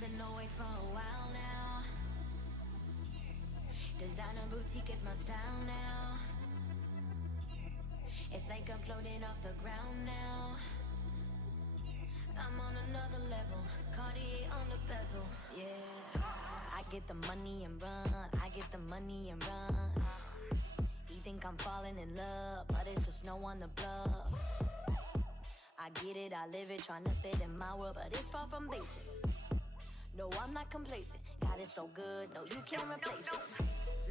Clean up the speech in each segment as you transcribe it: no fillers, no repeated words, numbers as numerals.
been awake for a while now. Designer boutique is my style now. It's like I'm floating off the ground now. I'm on another level, Cartier on the bezel, yeah. I get the money and run, I get the money and run. He think I'm falling in love, but it's just snow on the bluff. I get it, I live it, tryna fit in my world, but it's far from basic. No, I'm not complacent, got it so good, no, you can't replace it.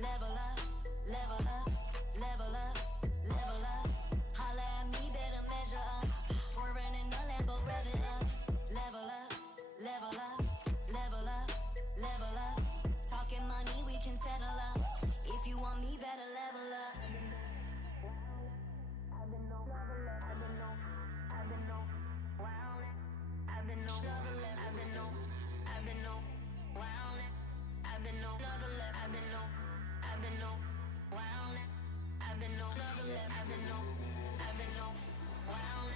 Level up, level up, level up, level up. Holla at me, better measure up. Swerving in the Lambo, rev it up. Level up, level up, level up, level up. Talking money, we can settle up. If you want me, better level up. I've been on, I've been on, I've been on, wow. I've been on, I've been on, I've been on, wow. I've been on another level, I've been on, I've been on, wow. I've been on another level, I've been on, I've been on, wow.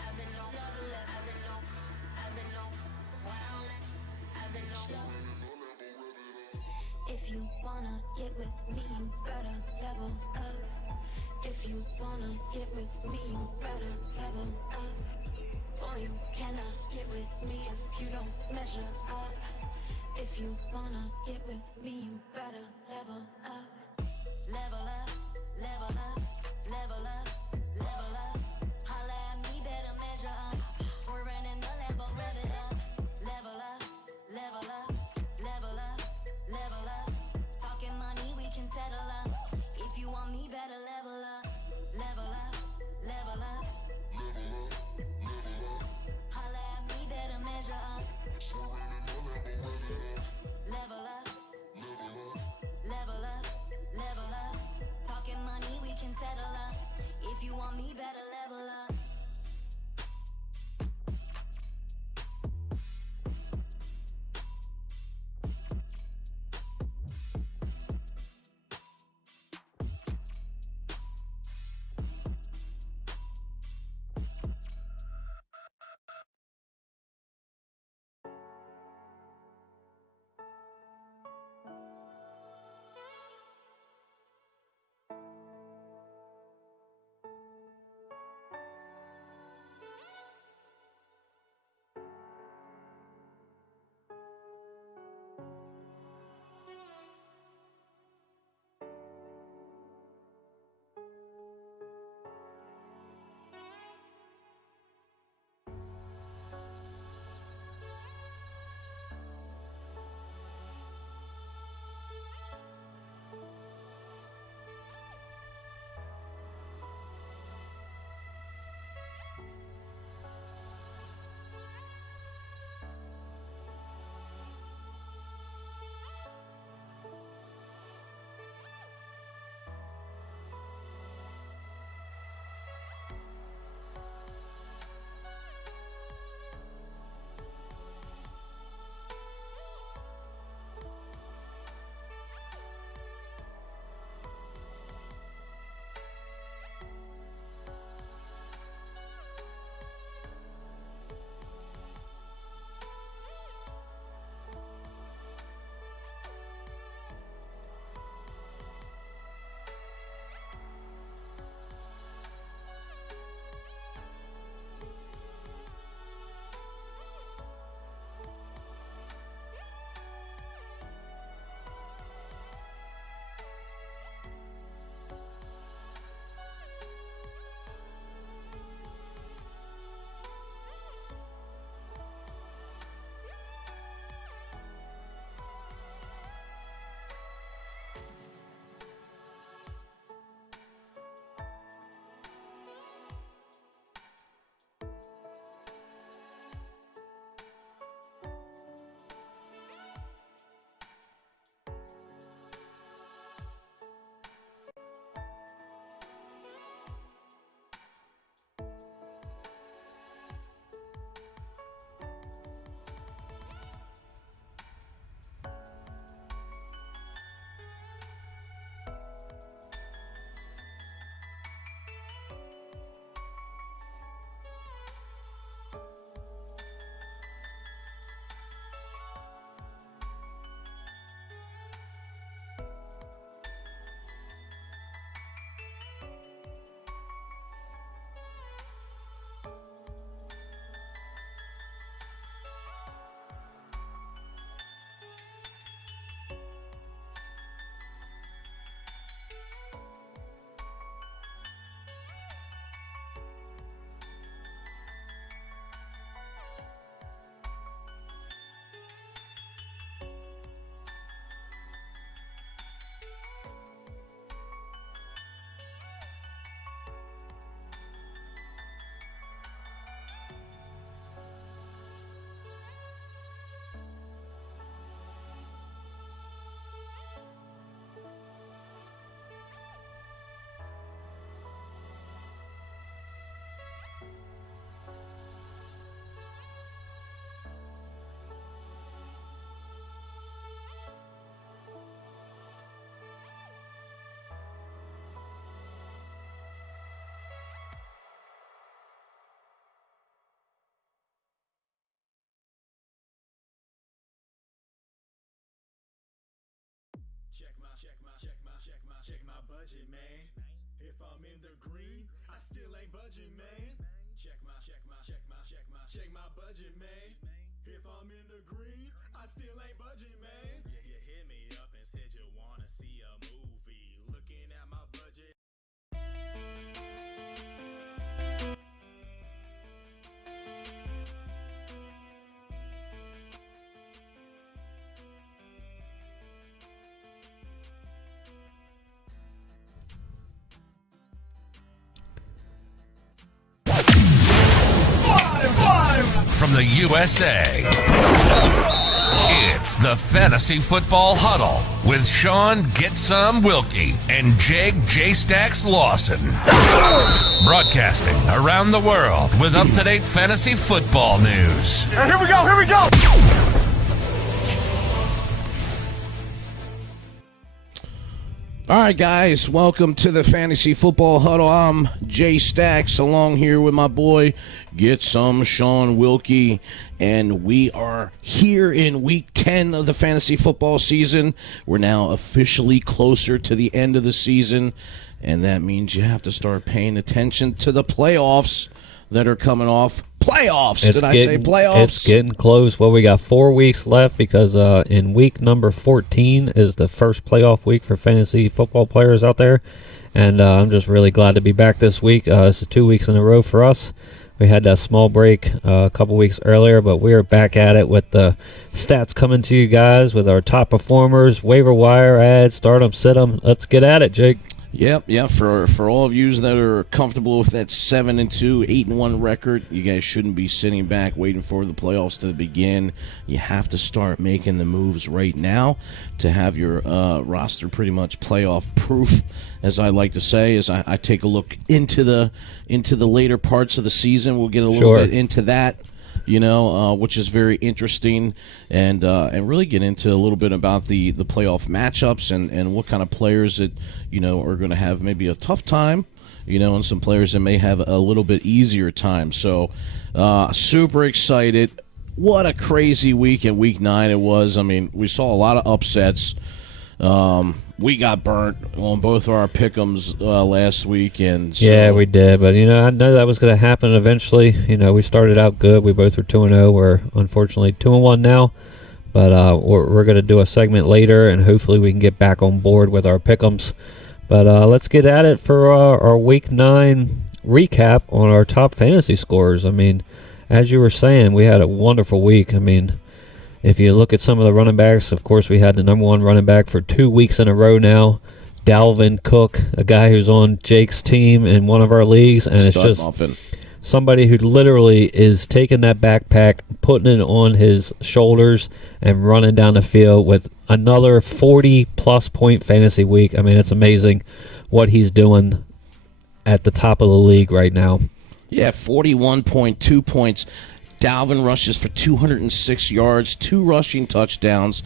I've been on another level, I've been on, I've been on, wow. I've been on. If you wanna get with me, you better level up. If you wanna get with me, you better level up. Boy, you cannot get with me if you don't measure up. If you wanna get with me, you better level up. Level up, level up, level up, level up. Holla at me, better measure up. Swerving in the Lambo, rev it up. Level up, level up, level up, level up. Talking money, we can settle up. If you want me, better level up. Level up, level up, level up, level up. Holla at me, better measure up. Swerving in the Lambo, rev it up. Level up, level up, level up, level up. Talking money, we can settle up. If you want me, better level up. check my budget, man. If I'm in the green, I still ain't budging, man. Check my budget, man. If I'm in the green, I still ain't budging, man. You hit me up and said you wanna see a movie. Looking at my budget. From the USA, it's the Fantasy Football Huddle with Shaun Get Some Wilkie and Jake J-Stacks Lawson. Broadcasting around the world with up-to-date fantasy football news. Here we go! All right, guys, welcome to the Fantasy Football Huddle. I'm Jay Stacks, along here with my boy, Get Some Shaun Wilkie, and we are here in Week 10 of the fantasy football season. We're now officially closer to the end of the season, and that means you have to start paying attention to the playoffs that are coming off. Playoffs! Did I say playoffs? It's getting close. Well, we got 4 weeks left because in week number 14 is the first playoff week for fantasy football players out there. And I'm just really glad to be back this week. This is 2 weeks in a row for us. We had that small break a couple weeks earlier, but we are back at it with the stats coming to you guys with our top performers, waiver wire ads, start 'em, sit 'em. Let's get at it, Jake. Yep. For all of you that are comfortable with that 7-2, 8-1 record, you guys shouldn't be sitting back waiting for the playoffs to begin. You have to start making the moves right now to have your roster pretty much playoff proof, as I like to say. As I take a look into the later parts of the season, we'll get a little bit into that. Which is very interesting, and really get into a little bit about the playoff matchups and what kind of players that are going to have maybe a tough time, and some players that may have a little bit easier time. So, super excited! What a crazy week in Week 9 it was. I mean, we saw a lot of upsets. We got burnt on both of our pick'ems last week, and so. Yeah, we did. But I know that was going to happen eventually. We started out good. We both were 2-0. We're unfortunately 2-1 now. But we're going to do a segment later, and hopefully we can get back on board with our pick'ems. But let's get at it for our Week 9 recap on our top fantasy scores. I mean, as you were saying, we had a wonderful week. I mean, if you look at some of the running backs, of course, we had the number one running back for 2 weeks in a row now, Dalvin Cook, a guy who's on Jake's team in one of our leagues, and it's just somebody who literally is taking that backpack, putting it on his shoulders, and running down the field with another 40-plus point fantasy week. I mean, it's amazing what he's doing at the top of the league right now. Yeah, 41.2 points. Dalvin rushes for 206 yards, 2 rushing touchdowns,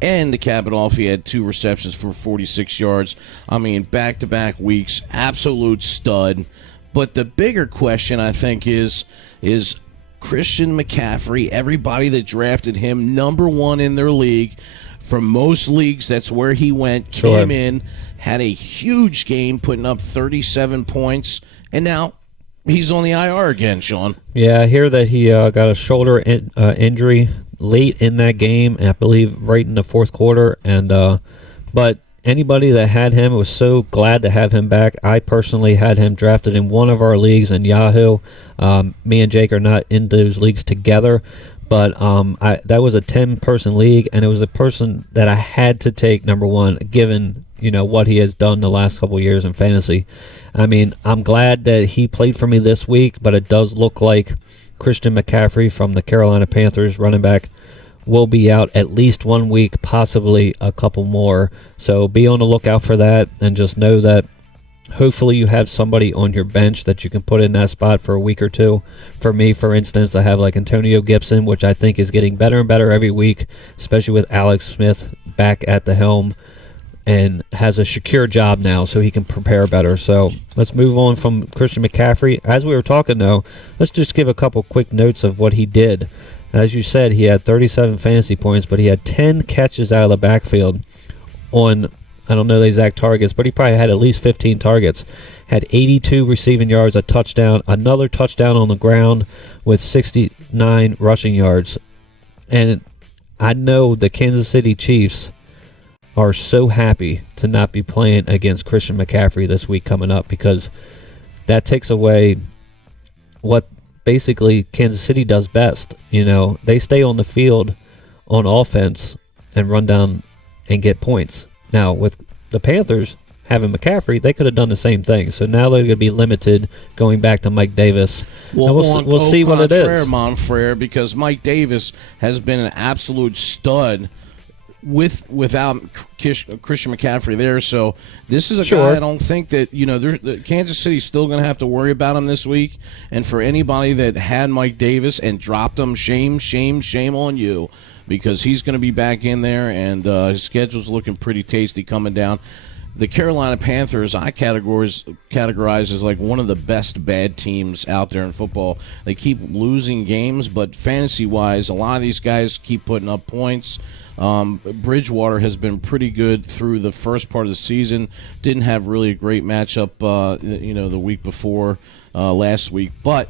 and to cap it off, he had 2 receptions for 46 yards. I mean, back-to-back weeks, absolute stud. But the bigger question, I think, is Christian McCaffrey, everybody that drafted him, number 1 in their league. For most leagues, that's where he went, came in, had a huge game, putting up 37 points, and now he's on the IR again, Shaun. Yeah, I hear that he got a shoulder injury late in that game, I believe right in the fourth quarter. And but anybody that had him was so glad to have him back. I personally had him drafted in one of our leagues in Yahoo. Me and Jake are not in those leagues together, but that was a 10-person league, and it was a person that I had to take number 1, given what he has done the last couple of years in fantasy. I mean, I'm glad that he played for me this week, but it does look like Christian McCaffrey from the Carolina Panthers, running back, will be out at least 1 week, possibly a couple more. So be on the lookout for that, and just know that hopefully you have somebody on your bench that you can put in that spot for a week or two. For me, for instance, I have like Antonio Gibson, which I think is getting better and better every week, especially with Alex Smith back at the helm, and has a secure job now so he can prepare better. So let's move on from Christian McCaffrey. As we were talking, though, let's just give a couple quick notes of what he did. As you said, he had 37 fantasy points, but he had 10 catches out of the backfield on I don't know the exact targets, but he probably had at least 15 targets. Had 82 receiving yards, a touchdown, another touchdown on the ground with 69 rushing yards. And I know the Kansas City Chiefs are so happy to not be playing against Christian McCaffrey this week coming up, because that takes away what basically Kansas City does best. You know, they stay on the field on offense and run down and get points. Now, with the Panthers having McCaffrey, they could have done the same thing. So now they're going to be limited going back to Mike Davis. Well, we'll see what it is. Monfrere, because Mike Davis has been an absolute stud without Christian McCaffrey there. So this is a guy I don't think that, Kansas City's still going to have to worry about him this week. And for anybody that had Mike Davis and dropped him, shame on you, because he's going to be back in there, and his schedule's looking pretty tasty coming down. The Carolina Panthers I categorize as like one of the best bad teams out there in football. They keep losing games, but fantasy-wise, a lot of these guys keep putting up points. Bridgewater has been pretty good through the first part of the season. Didn't have really a great matchup, the week before last week. But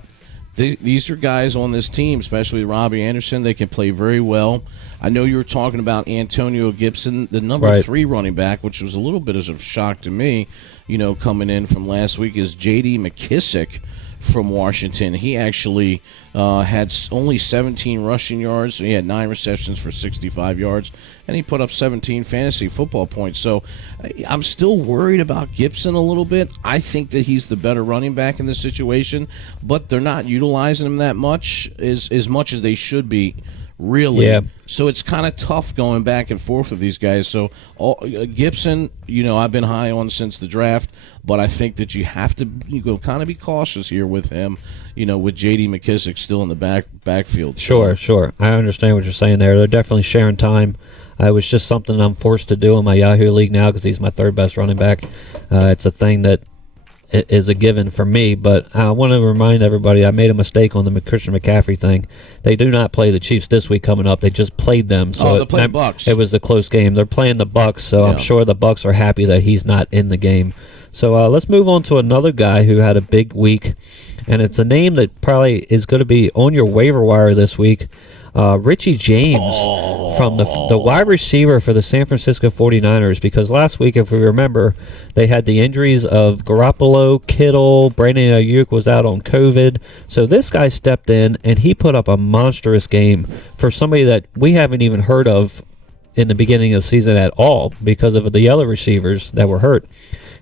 these are guys on this team, especially Robbie Anderson. They can play very well. I know you were talking about Antonio Gibson, the number 3 running back, which was a little bit of a shock to me, coming in from last week, is J.D. McKissick from Washington. He actually had only 17 rushing yards. So he had 9 receptions for 65 yards, and he put up 17 fantasy football points. So I'm still worried about Gibson a little bit. I think that he's the better running back in this situation, but they're not utilizing him that much as they should be. Really? Yeah. So it's kind of tough going back and forth with these guys. So Gibson, I've been high on since the draft, but I think that you have to kind of be cautious here with him, with J.D. McKissick still in the backfield. Sure. I understand what you're saying there. They're definitely sharing time. It was just something I'm forced to do in my Yahoo League now because he's my third best running back. It's a thing that is a given for me, but I want to remind everybody I made a mistake on the Christian McCaffrey thing. They do not play the Chiefs this week coming up. They just played them. So they played the Bucks. It was a close game. They're playing the Bucks, so I'm sure the Bucks are happy that he's not in the game. So let's move on to another guy who had a big week, and it's a name that probably is going to be on your waiver wire this week. Richie James from the wide receiver for the San Francisco 49ers, because last week, if we remember, they had the injuries of Garoppolo, Kittle, Brandon Ayuk was out on COVID. So this guy stepped in, and he put up a monstrous game for somebody that we haven't even heard of in the beginning of the season at all because of the other receivers that were hurt.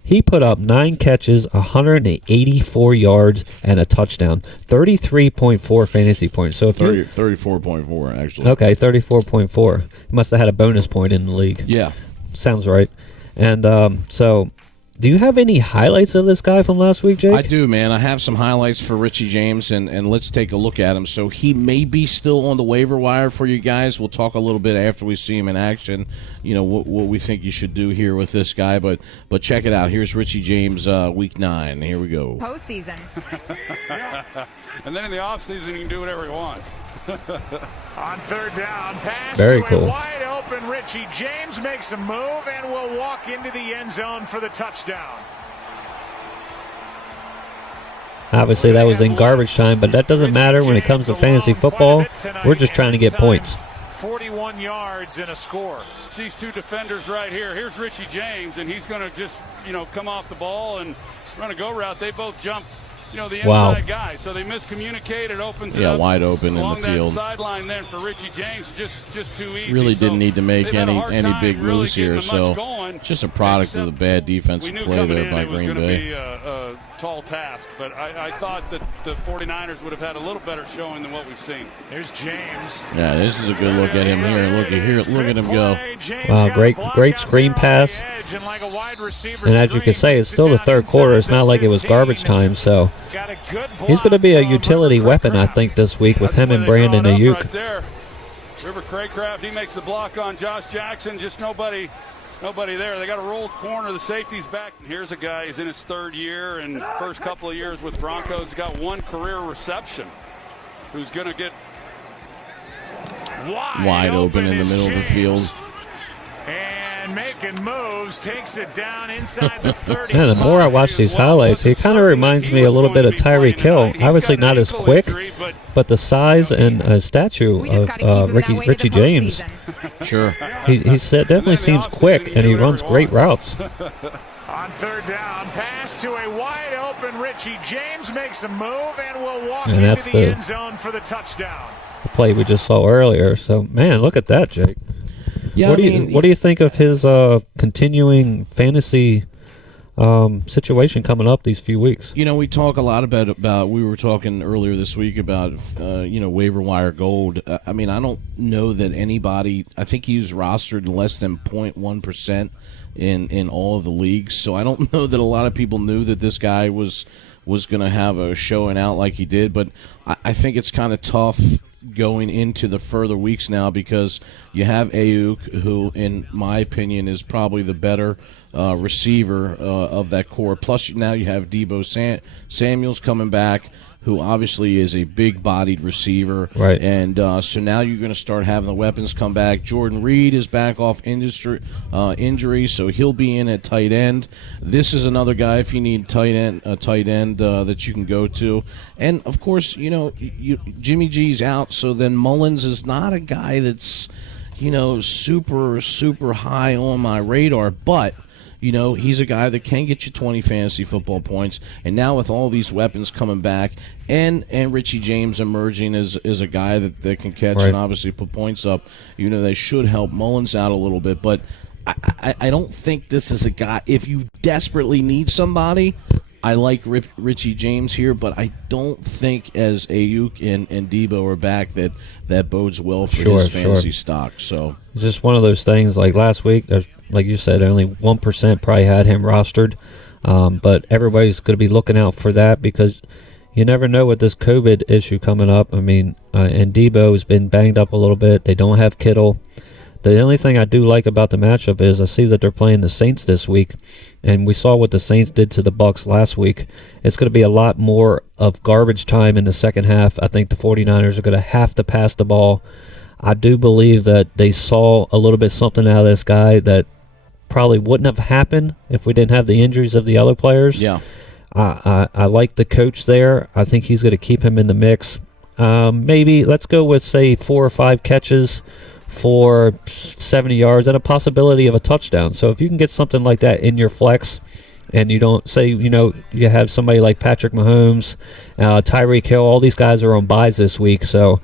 He put up 9 catches, 184 yards, and a touchdown. 33.4 fantasy points. So if 34.4, actually. Okay, 34.4. He must have had a bonus point in the league. Yeah. Sounds right. And so do you have any highlights of this guy from last week, Jake? I do, man. I have some highlights for Richie James, and let's take a look at him. So he may be still on the waiver wire for you guys. We'll talk a little bit after we see him in action, what we think you should do here with this guy. But check it out. Here's Richie James, week 9. Here we go. Postseason. And then in the offseason, he can do whatever he wants. On third down, pass Very to cool. a wide open Richie James makes a move and will walk into the end zone for the touchdown. Obviously, that was in garbage time, but that doesn't matter when it comes to fantasy football. We're just trying to get points. 41 yards and a score. These 2 defenders right here. Here's Richie James, and he's going to just, come off the ball and run a go route. They both jump, the inside guy. So they miscommunicate. It opens it up. Wide open in the field. Sideline then for Richie James, just too easy. Really didn't need to make any big really moves here. So just a product of the bad defensive play there by Green Bay. Be a tall task, but I thought that the 49ers would have had a little better showing than what we've seen. Here's James. Yeah, this is a good look at him here. Look at him go. Wow, great screen pass. And as you can say, it's still the third quarter. It's not like it was garbage time, so he's going to be a utility weapon, I think, this week with him and Brandon Ayuk. Right there. River Craycraft, he makes the block on Josh Jackson. Just nobody there. They got a rolled corner. The safety's back. Here's a guy who's in his 3rd year and first couple of years with Broncos. Got 1 career reception. Who's going to get wide open in the middle of the field. And and making moves, takes it down inside the 30. Yeah, the more I watch these highlights, he kind of reminds me a little bit of Tyreek Hill. Obviously not as quick, but the size and stature of Richie James. Sure. He definitely seems quick, and he runs great routes. On third down, pass to a wide open Richie James, makes a move and will walk And into that's the the- end zone for the touchdown. The play we just saw earlier. So, man, look at that, Jake. Yeah, What do you think of his continuing fantasy situation coming up these few weeks? You know, we talk a lot about we were talking earlier this week about waiver wire gold. I mean, I don't know that anybody. I think he's rostered less than 0.1% in all of the leagues. So I don't know that a lot of people knew that this guy was going to have a showing out like he did. But I think it's kind of tough going into the further weeks now because you have Ayuk, who, in my opinion, is probably the better receiver of that core. Plus, now you have Deebo Samuel's coming back, who obviously is a big-bodied receiver. Right. And so now you're going to start having the weapons come back. Jordan Reed is back off injury, so he'll be in at tight end. This is another guy if you need a tight end that you can go to. And, of course, Jimmy G's out, so then Mullins is not a guy that's, super, super high on my radar, but he's a guy that can get you 20 fantasy football points. And now with all these weapons coming back and Richie James emerging as a guy that can catch right. and obviously put points up, they should help Mullins out a little bit. But I don't think this is a guy. If you desperately need somebody, I like Richie James here, but I don't think as Ayuk and Deebo are back that bodes well for his fantasy stock. So it's just one of those things. Like last week, there's, like you said, only 1% probably had him rostered, but everybody's going to be looking out for that because you never know with this COVID issue coming up. I mean, and Deebo's been banged up a little bit. They don't have Kittle. The only thing I do like about the matchup is I see that they're playing the Saints this week, and we saw what the Saints did to the Bucs last week. It's going to be a lot more of garbage time in the second half. I think the 49ers are going to have to pass the ball. I do believe that they saw a little bit something out of this guy that probably wouldn't have happened if we didn't have the injuries of the other players. Yeah, I like the coach there. I think he's going to keep him in the mix. Maybe let's go with, say, 4 or 5 catches for 70 yards and a possibility of a touchdown. So if you can get something like that in your flex and you don't say, you have somebody like Patrick Mahomes, Tyreek Hill, all these guys are on buys this week. So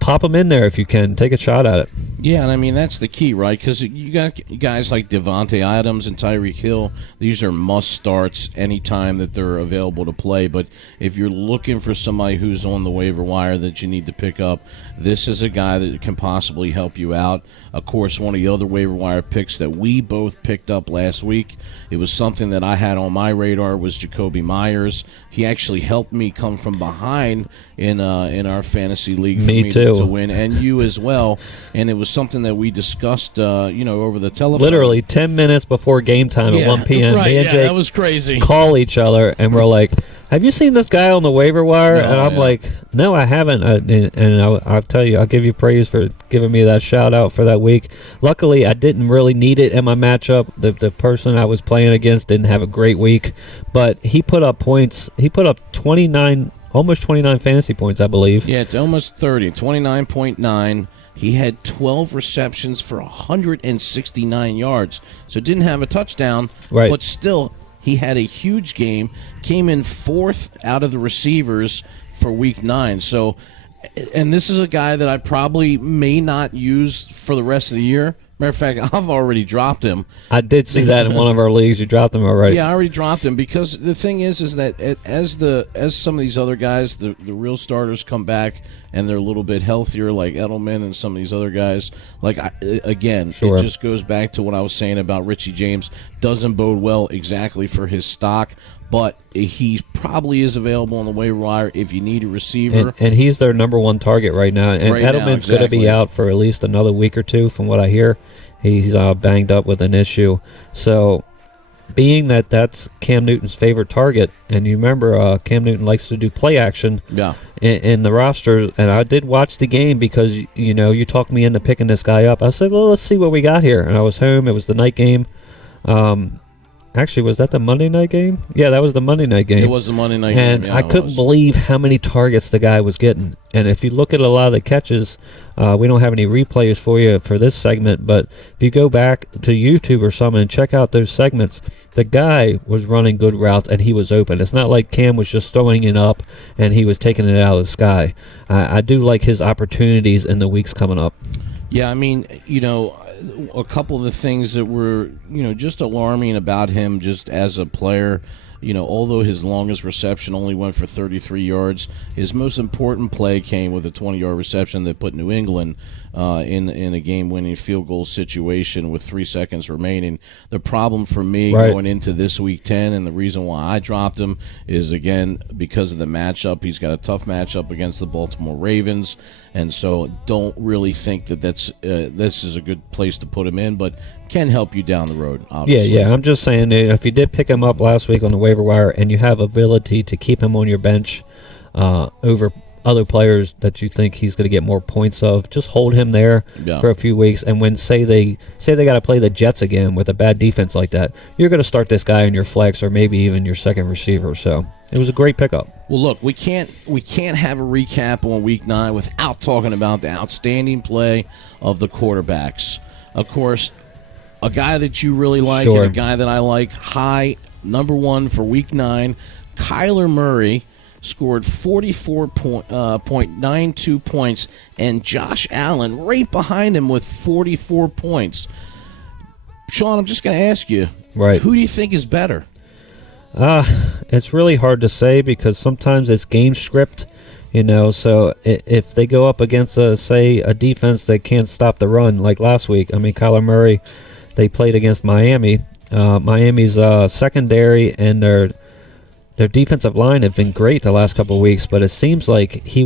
pop them in there if you can. Take a shot at it. Yeah, and I mean, that's the key, right? Because you got guys like Devontae Adams and Tyreek Hill. These are must-starts anytime that they're available to play. But if you're looking for somebody who's on the waiver wire that you need to pick up, this is a guy that can possibly help you out. Of course, one of the other waiver wire picks that we both picked up last week, it was something that I had on my radar, was Jacoby Myers. He actually helped me come from behind in our fantasy league for me to win, and you as well. And it was something that we discussed, over the telephone. Literally 10 minutes before game time at 1 p.m. Right, me and Jake that was crazy. Call each other, and we're like, have you seen this guy on the waiver wire? And I'm like, no, I haven't. And I'll tell you, I'll give you praise for giving me that shout out for that week. Luckily, I didn't really need it in my matchup. The person I was playing against didn't have a great week, but he put up points. He put up 29, almost 29 fantasy points, I believe. Yeah, it's almost 30, 29.9. He had 12 receptions for 169 yards. So didn't have a touchdown, right, but still he had a huge game, came in 4th out of the receivers for week 9. So, and this is a guy that I probably may not use for the rest of the year. Matter of fact, I've already dropped him. I did see that in one of our leagues. You dropped him already. Yeah, I already dropped him because the thing is that as some of these other guys, the real starters come back and they're a little bit healthier, like Edelman and some of these other guys. Like it just goes back to what I was saying about Richie James. Doesn't bode well exactly for his stock, but he probably is available on the waiver wire if you need a receiver. And he's their number 1 target right now. And right Edelman's going to be out for at least another week or two, from what I hear. He's banged up with an issue. So being that that's Cam Newton's favorite target, and you remember Cam Newton likes to do play action in the rosters, and I did watch the game because, you talked me into picking this guy up. I said, well, let's see what we got here, and I was home. It was the night game. Actually, was that the Monday night game? Yeah, that was the Monday night game. It was the Monday night game. And I couldn't believe how many targets the guy was getting. And if you look at a lot of the catches, we don't have any replays for you for this segment, but if you go back to YouTube or something and check out those segments, the guy was running good routes and he was open. It's not like Cam was just throwing it up and he was taking it out of the sky. I do like his opportunities in the weeks coming up. Yeah, I mean, a couple of the things that were, just alarming about him just as a player, although his longest reception only went for 33 yards, his most important play came with a 20-yard reception that put New England in a game-winning field goal situation with 3 seconds remaining. The problem for me going into this Week 10, and the reason why I dropped him, is, again, because of the matchup. He's got a tough matchup against the Baltimore Ravens, and so don't really think that this is a good place to put him in, but can help you down the road, obviously. Yeah, I'm just saying, if you did pick him up last week on the waiver wire and you have ability to keep him on your bench over other players that you think he's going to get more points of, just hold him there for a few weeks. And when say they got to play the Jets again with a bad defense like that, you're going to start this guy in your flex or maybe even your second receiver. So it was a great pickup. Well, look, we can't have a recap on Week 9 without talking about the outstanding play of the quarterbacks. Of course, a guy that you really like and a guy that I like, high number 1 for Week 9, Kyler Murray scored 44.92 points, and Josh Allen right behind him with 44 points. Shaun, I'm just going to ask you, who do you think is better? It's really hard to say because sometimes it's game script, so if they go up against, a defense that can't stop the run like last week, I mean, Kyler Murray, they played against Miami. Miami's secondary and their defensive line have been great the last couple of weeks, but it seems like he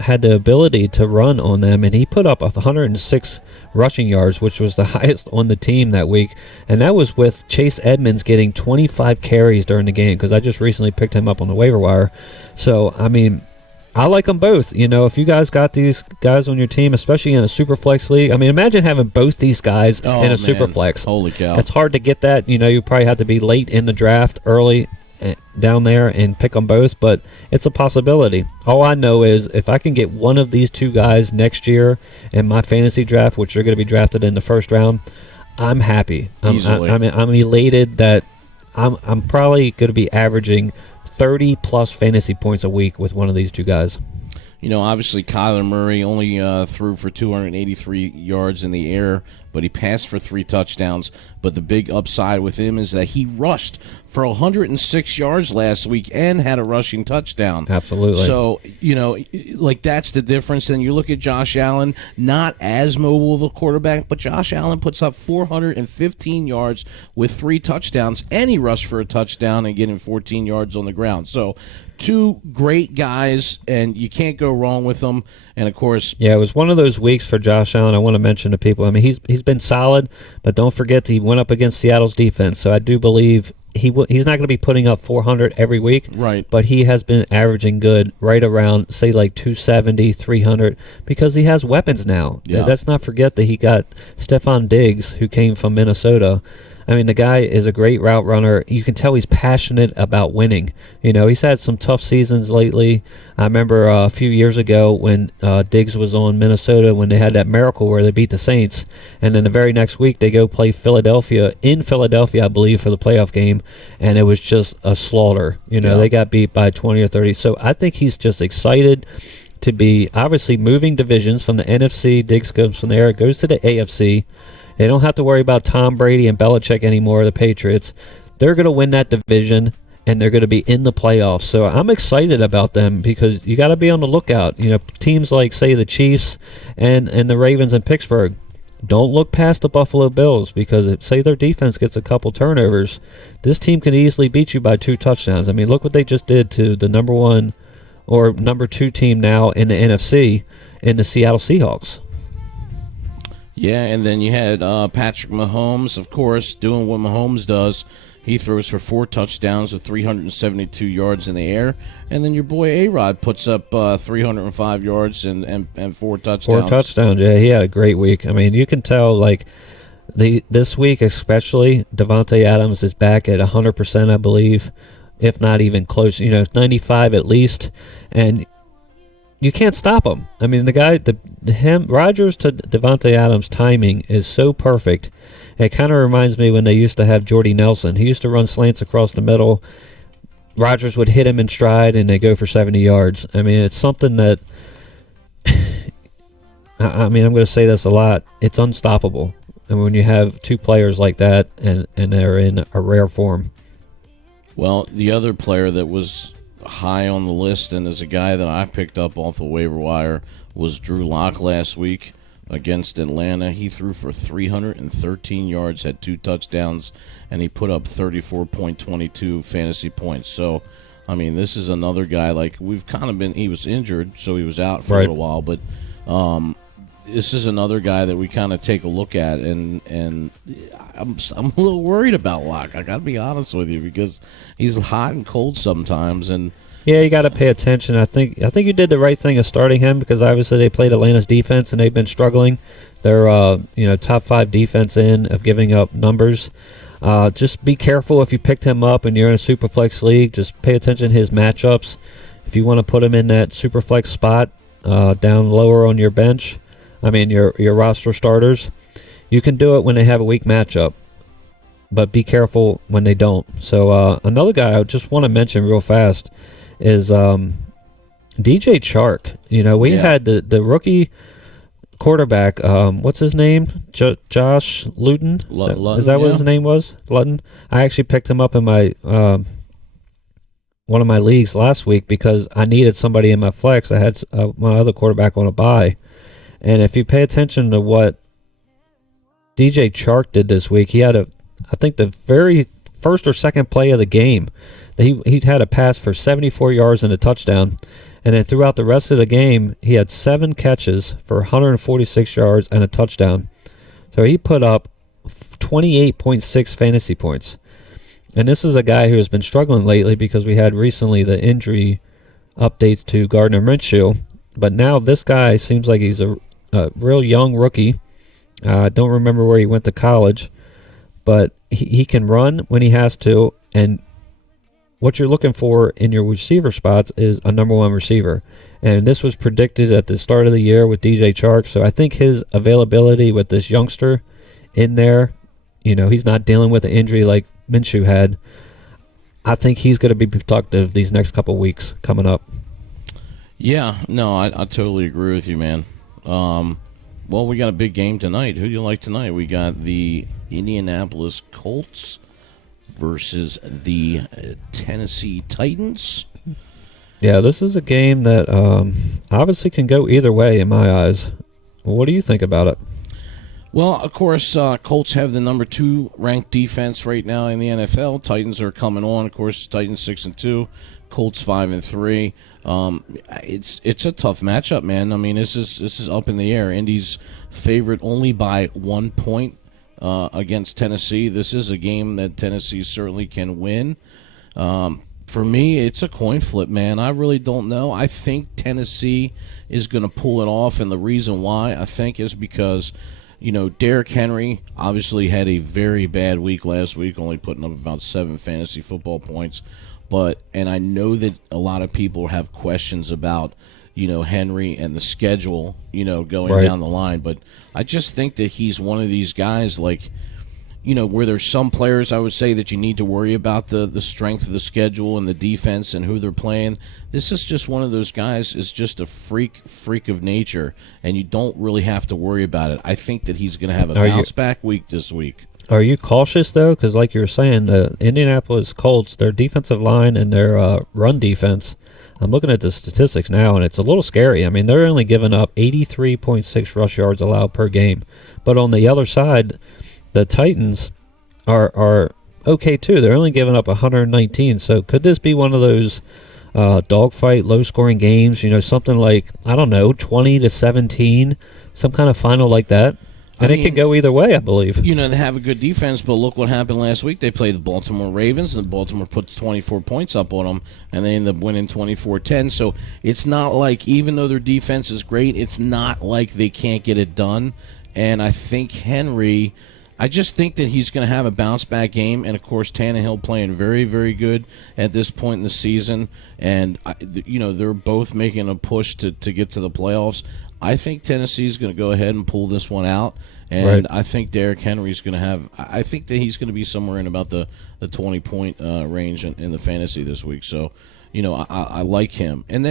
had the ability to run on them, and he put up 106 rushing yards, which was the highest on the team that week, and that was with Chase Edmonds getting 25 carries during the game, because I just recently picked him up on the waiver wire. So, I mean, I like them both. If you guys got these guys on your team, especially in a Superflex league, I mean, imagine having both these guys in a Superflex. Holy cow. It's hard to get that. You probably have to be late in the draft, early down there, and pick them both, but it's a possibility. All I know is if I can get one of these two guys next year in my fantasy draft, which are going to be drafted in the first round, I'm happy. I'm elated that I'm probably going to be averaging 30-plus fantasy points a week with one of these two guys. Obviously Kyler Murray only threw for 283 yards in the air, but he passed for 3 touchdowns. But the big upside with him is that he rushed for 106 yards last week and had a rushing touchdown. Absolutely. So, that's the difference. And you look at Josh Allen, not as mobile of a quarterback, but Josh Allen puts up 415 yards with 3 touchdowns, and he rushed for a touchdown and getting 14 yards on the ground. So, 2 great guys, and you can't go wrong with them. And, of course... Yeah, it was one of those weeks for Josh Allen I want to mention to people. I mean, he's been solid, but don't forget he went up against Seattle's defense. So I do believe he's not going to be putting up 400 every week. Right. But he has been averaging good right around, say, like 270, 300, because he has weapons now. Yeah. Let's not forget that he got Stephon Diggs, who came from Minnesota. I mean, the guy is a great route runner. You can tell he's passionate about winning. He's had some tough seasons lately. I remember a few years ago when Diggs was on Minnesota when they had that miracle where they beat the Saints. And then the very next week they go play Philadelphia, I believe, for the playoff game. And it was just a slaughter. They got beat by 20 or 30. So I think he's just excited to be obviously moving divisions from the NFC. Diggs goes from there, goes to the AFC. They don't have to worry about Tom Brady and Belichick anymore, the Patriots. They're going to win that division, and they're going to be in the playoffs. So I'm excited about them because you got to be on the lookout. Teams like, say, the Chiefs and the Ravens and Pittsburgh, don't look past the Buffalo Bills because, say, their defense gets a couple turnovers, this team can easily beat you by 2 touchdowns. I mean, look what they just did to the number 1 or number 2 team now in the NFC in the Seattle Seahawks. Yeah, and then you had Patrick Mahomes, of course, doing what Mahomes does. He throws for 4 touchdowns with 372 yards in the air. And then your boy A-Rod puts up 305 yards and 4 touchdowns. 4 touchdowns, yeah. He had a great week. I mean, you can tell, like, this week especially, Devontae Adams is back at 100%, I believe, if not even close. 95 at least. And you can't stop him. I mean, Rodgers to Devontae Adams timing is so perfect. It kind of reminds me when they used to have Jordy Nelson. He used to run slants across the middle. Rodgers would hit him in stride, and they go for 70 yards. I mean, it's something that, I mean, I'm going to say this a lot. It's unstoppable. And when you have 2 players like that, and they're in a rare form. Well, the other player that was high on the list and is a guy that I picked up off the waiver wire was Drew Lock last week against Atlanta. He threw for 313 yards, had 2 touchdowns, and he put up 34.22 fantasy points. So, I mean, this is another guy, like, we've kind of been, he was injured, so he was out for a little while, but this is another guy that we kind of take a look at, and I'm a little worried about Locke. I got to be honest with you, because he's hot and cold sometimes, and yeah, you got to pay attention. I think you did the right thing of starting him, because obviously they played Atlanta's defense and they've been struggling. They're top 5 defense of giving up numbers. Just be careful if you picked him up and you're in a Superflex league. Just pay attention to his matchups. If you want to put him in that Superflex spot down lower on your bench, I mean your roster starters, you can do it when they have a weak matchup. But be careful when they don't. So another guy I just want to mention real fast is DJ Chark. We had the rookie quarterback, what's his name? Josh Luton? Is that what his name was? Luton? I actually picked him up in my one of my leagues last week because I needed somebody in my flex. I had my other quarterback on a bye. And if you pay attention to what DJ Chark did this week, he had I think the very first or second play of the game, he had a pass for 74 yards and a touchdown. And then throughout the rest of the game, he had 7 catches for 146 yards and a touchdown. So he put up 28.6 fantasy points. And this is a guy who has been struggling lately because we had recently the injury updates to Gardner Minshew. But now this guy seems like he's a real young rookie. I don't remember where he went to college. But he can run when he has to, and what you're looking for in your receiver spots is a number 1 receiver. And this was predicted at the start of the year with DJ Chark, so I think his availability with this youngster in there, he's not dealing with an injury like Minshew had. I think he's going to be productive these next couple weeks coming up. Yeah, no, I totally agree with you, man. Well, we got a big game tonight. Who do you like tonight? We got the Indianapolis Colts versus the Tennessee Titans. Yeah, this is a game that obviously can go either way in my eyes. What do you think about it? Well, of course, Colts have the number 2 ranked defense right now in the NFL. Titans are coming on. Of course, Titans 6-2, Colts 5-3. It's a tough matchup, man. I mean, this is up in the air. Indy's favorite only by 1 point against Tennessee. This is a game that Tennessee certainly can win. For me, it's a coin flip, man. I really don't know. I think Tennessee is going to pull it off, and the reason why I think is because Derrick Henry obviously had a very bad week last week, only putting up about 7 fantasy football points. And I know that a lot of people have questions about, Henry and the schedule, going down the line. But I just think that he's one of these guys, like, where there's some players I would say that you need to worry about the strength of the schedule and the defense and who they're playing. This is just one of those guys is just a freak of nature, and you don't really have to worry about it. I think that he's going to have a bounce-back week this week. Are you cautious, though? Because like you were saying, the Indianapolis Colts, their defensive line and their run defense, I'm looking at the statistics now, and it's a little scary. I mean, they're only giving up 83.6 rush yards allowed per game. But on the other side, the Titans are okay, too. They're only giving up 119. So could this be one of those dogfight, low-scoring games, something like, I don't know, 20-17, some kind of final like that? And it could go either way, I believe. You know, they have a good defense, but look what happened last week. They played the Baltimore Ravens, and Baltimore puts 24 points up on them, and they end up winning 24-10. So it's not like, even though their defense is great, it's not like they can't get it done. And I think Henry, I just think that he's going to have a bounce-back game. And, of course, Tannehill playing very, very good at this point in the season. And, you know, they're both making a push to get to the playoffs. I think Tennessee's going to go ahead and pull this one out, and I think Derrick Henry's going to have – I think that he's going to be somewhere in about the 20-point range in the fantasy this week. So, you know, I like him. And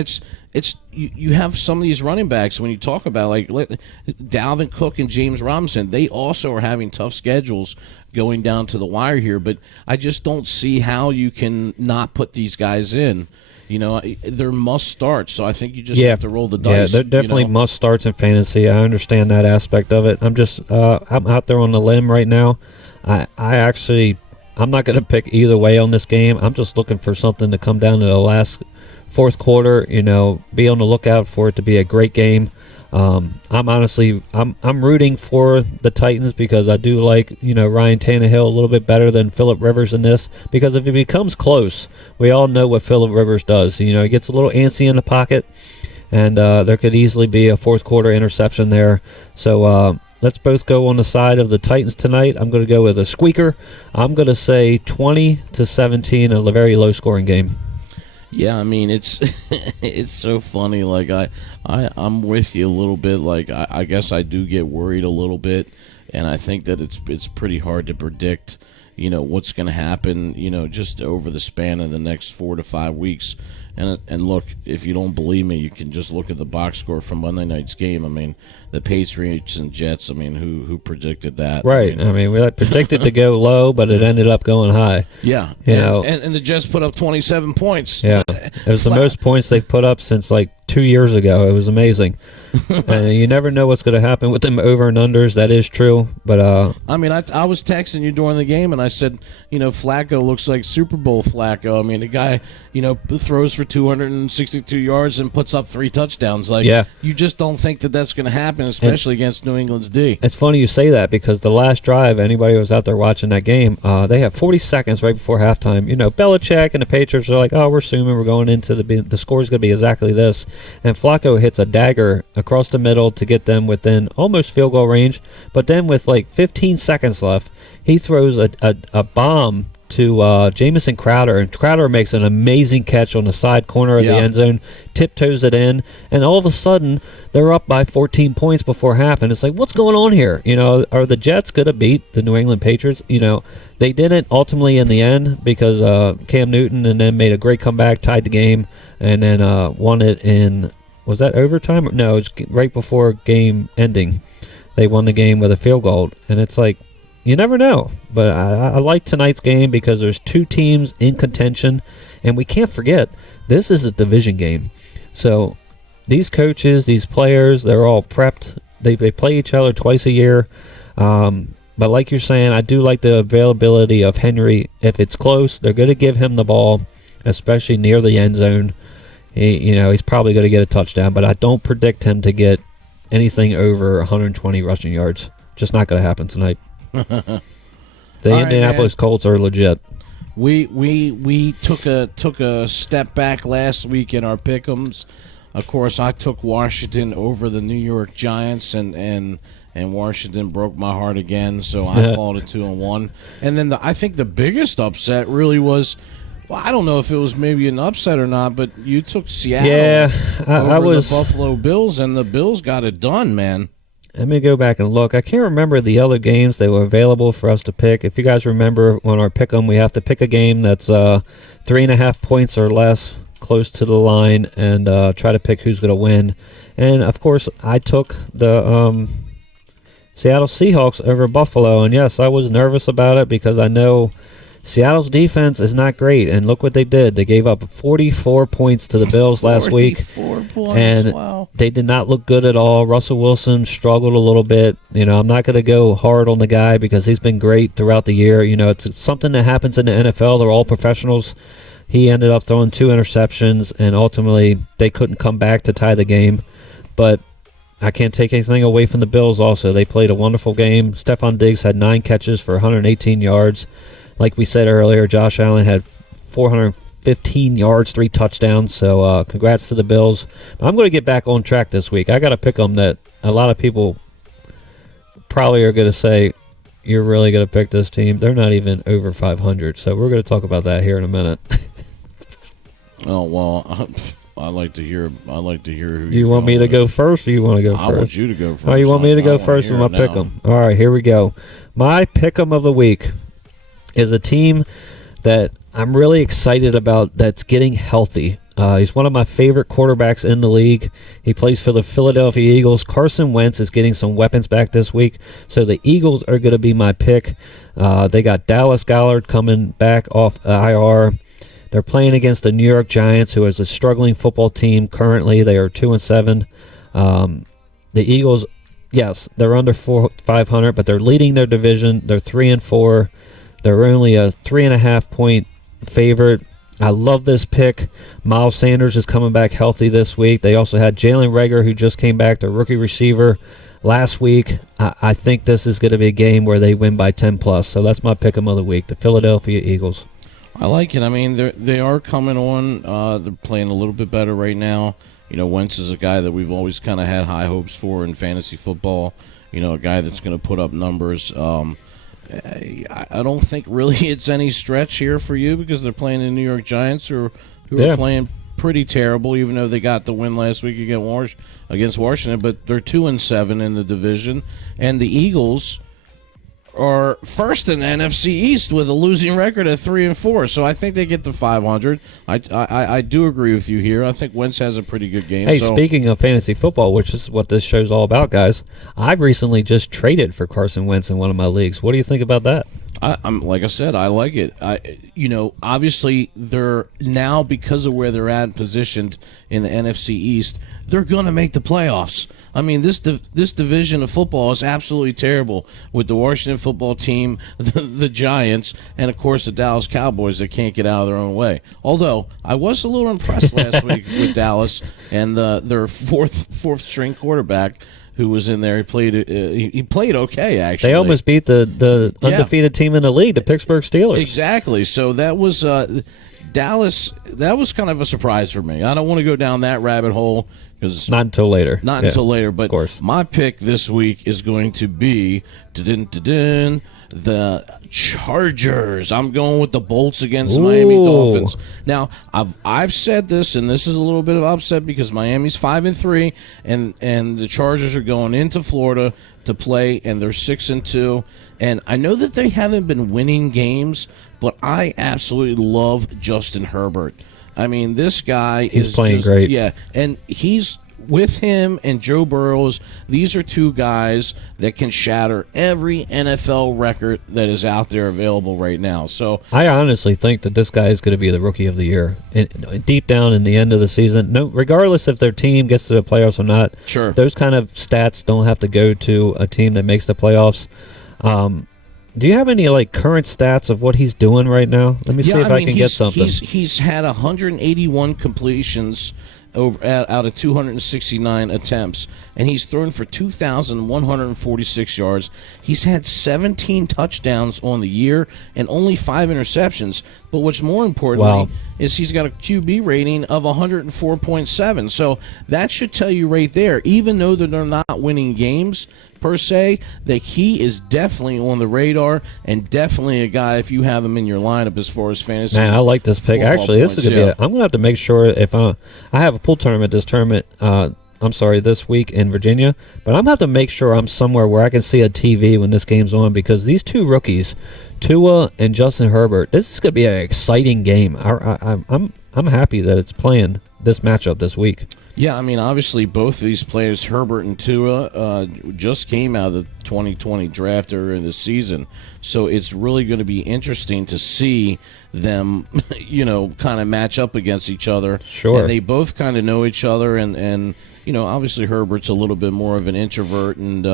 you have some of these running backs when you talk about, like Dalvin Cook and James Robinson, they also are having tough schedules going down to the wire here, but I just don't see how you can not put these guys in. You know, they're must starts, so I think you just have to roll the dice. Yeah, they're definitely must starts in fantasy. I understand that aspect of it. I'm just I'm out there on the limb right now. I'm not going to pick either way on this game. I'm just looking for something to come down to the last fourth quarter. You know, be on the lookout for it to be a great game. I'm rooting for the Titans because I do like, you know, Ryan Tannehill a little bit better than Phillip Rivers in this, because if it becomes close, we all know what Phillip Rivers does. You know, he gets a little antsy in the pocket, and there could easily be a fourth quarter interception there. So let's both go on the side of the Titans tonight. I'm going to go with a squeaker. I'm going to say 20-17, a very low scoring game. Yeah, I mean, it's so funny. Like I'm with you a little bit. Like I guess I do get worried a little bit, and I think that it's pretty hard to predict, you know, what's going to happen, you know, just over the span of the next 4 to 5 weeks. And look, if you don't believe me, you can just look at the box score from Monday night's game. I mean, the Patriots and Jets. I mean, who predicted that? Right. I mean, we predicted to go low, but it ended up going high. Yeah. You know, and the Jets put up 27 points. Yeah, it was the most points they've put up since like 2 years ago. It was amazing. And you never know what's going to happen with them over and unders. That is true. But I mean, I was texting you during the game, and I said, you know, Flacco looks like Super Bowl Flacco. I mean, the guy, you know, throws for 262 yards and puts up 3 touchdowns. Like, you just don't think that that's going to happen, especially against New England's D. It's funny you say that, because the last drive, anybody who was out there watching that game, they have 40 seconds right before halftime. You know, Belichick and the Patriots are like, oh, we're assuming we're going into the score's going to be exactly this. And Flacco hits a dagger across the middle to get them within almost field goal range. But then with like 15 seconds left, he throws a bomb to Jamison Crowder, and Crowder makes an amazing catch on the side corner of the end zone, tiptoes it in, and all of a sudden they're up by 14 points before half, and it's like, what's going on here? You know, are the Jets going to beat the New England Patriots? You know, they didn't ultimately in the end, because Cam Newton and then made a great comeback, tied the game, and then won it in, was that overtime? No, it was right before game ending. They won the game with a field goal, and it's like, you never know. But I like tonight's game because there's 2 teams in contention, and we can't forget, this is a division game. So these coaches, these players, they're all prepped. They play each other twice a year. But like you're saying, I do like the availability of Henry. If it's close, they're going to give him the ball, especially near the end zone. He's probably going to get a touchdown, but I don't predict him to get anything over 120 rushing yards. Just not going to happen tonight. The Indianapolis Colts are legit. We took a step back last week in our pick'ems. Of course, I took Washington over the New York Giants, and Washington broke my heart again. So I followed 2-1. And then I think the biggest upset really was, well, I don't know if it was maybe an upset or not, but you took Seattle over the Buffalo Bills, and the Bills got it done, man. Let me go back and look. I can't remember the other games that were available for us to pick. If you guys remember, on our pick 'em, we have to pick a game that's 3.5 points or less, close to the line, and try to pick who's going to win. And, of course, I took the Seattle Seahawks over Buffalo. And, yes, I was nervous about it because I know Seattle's defense is not great, and look what they did. They gave up 44 points to the Bills last week, 44 points, and wow. They did not look good at all. Russell Wilson struggled a little bit. You know, I'm not going to go hard on the guy because he's been great throughout the year. You know, it's something that happens in the NFL. They're all professionals. He ended up throwing 2 interceptions, and ultimately they couldn't come back to tie the game. But I can't take anything away from the Bills also. They played a wonderful game. Stephon Diggs had 9 catches for 118 yards. Like we said earlier, Josh Allen had 415 yards, 3 touchdowns. So congrats to the Bills. I'm going to get back on track this week. I got to pick them that a lot of people probably are going to say, you're really going to pick this team. They're not even over 500. So we're going to talk about that here in a minute. Oh, well, I like to hear. Who Do you want me to go first, or you want to go first? I want you to go first. Oh, you want me to go first with my pick 'em? All right, here we go. My pick 'em of the week is a team that I'm really excited about that's getting healthy. He's one of my favorite quarterbacks in the league. He plays for the Philadelphia Eagles. Carson Wentz is getting some weapons back this week, so the Eagles are going to be my pick. They got Dallas Goedert coming back off IR. They're playing against the New York Giants, who is a struggling football team currently. They are 2-7. The Eagles, yes, they're under 500, but they're leading their division. They're 3-4. They're only a 3.5-point favorite. I love this pick. Miles Sanders is coming back healthy this week. They also had Jalen Reagor, who just came back, their rookie receiver, last week. I think this is going to be a game where they win by 10+. So that's my pick 'em of the week, the Philadelphia Eagles. I like it. I mean, they are coming on. They're playing a little bit better right now. You know, Wentz is a guy that we've always kind of had high hopes for in fantasy football. You know, a guy that's going to put up numbers. I don't think really it's any stretch here for you because they're playing the New York Giants who are playing pretty terrible, even though they got the win last week against Washington. But they're 2-7 in the division, and the Eagles are first in the NFC East with a losing record at 3-4. So I think they get to 500. I do agree with you here. I think Wentz has a pretty good game. Hey, speaking of fantasy football, which is what this show's all about, guys, I recently just traded for Carson Wentz in one of my leagues. What do you think about that? I'm like I said, I like it. Obviously they're now, because of where they're at positioned in the NFC East, they're going to make the playoffs. I mean, this division of football is absolutely terrible with the Washington football team, the Giants, and of course the Dallas Cowboys that can't get out of their own way. Although I was a little impressed last week with Dallas and their fourth string quarterback, who was in there. He played okay, actually. They almost beat the undefeated team in the league, the Pittsburgh Steelers. Exactly. So that was Dallas. That was kind of a surprise for me. I don't want to go down that rabbit hole because not until later. Until later. But of course, my pick this week is going to be the Chargers. I'm going with the Bolts against the Miami Dolphins. Now, I've said this, and this is a little bit of upset because Miami's 5-3, and the Chargers are going into Florida to play, and they're 6-2. And I know that they haven't been winning games, but I absolutely love Justin Herbert. I mean, this guy is playing great. Yeah, and he's with him and Joe Burrows. These are two guys that can shatter every NFL record that is out there available right now. So I honestly think that this guy is going to be the rookie of the year. Deep down in the end of the season, no, regardless if their team gets to the playoffs or not. Sure, those kind of stats don't have to go to a team that makes the playoffs. Do you have any current stats of what he's doing right now? Let me see if I can get something. He's had 181 completions out of 269 attempts, and he's thrown for 2,146 yards. He's had 17 touchdowns on the year and only 5 interceptions. But what's more importantly is he's got a QB rating of 104.7. So that should tell you right there, even though they're not winning games per se, that he is definitely on the radar and definitely a guy if you have him in your lineup as far as fantasy. Man, I like this pick. Actually, this is gonna be. I'm gonna have to make sure if I have a pool tournament. This week in Virginia, but I'm gonna have to make sure I'm somewhere where I can see a TV when this game's on, because these two rookies, Tua and Justin Herbert, this is gonna be an exciting game. I'm happy that it's playing this matchup this week. Yeah, I mean, obviously both of these players, Herbert and Tua, just came out of the 2020 draft earlier in the season. So it's really going to be interesting to see them, kind of match up against each other. Sure. And they both kind of know each other, and obviously Herbert's a little bit more of an introvert, and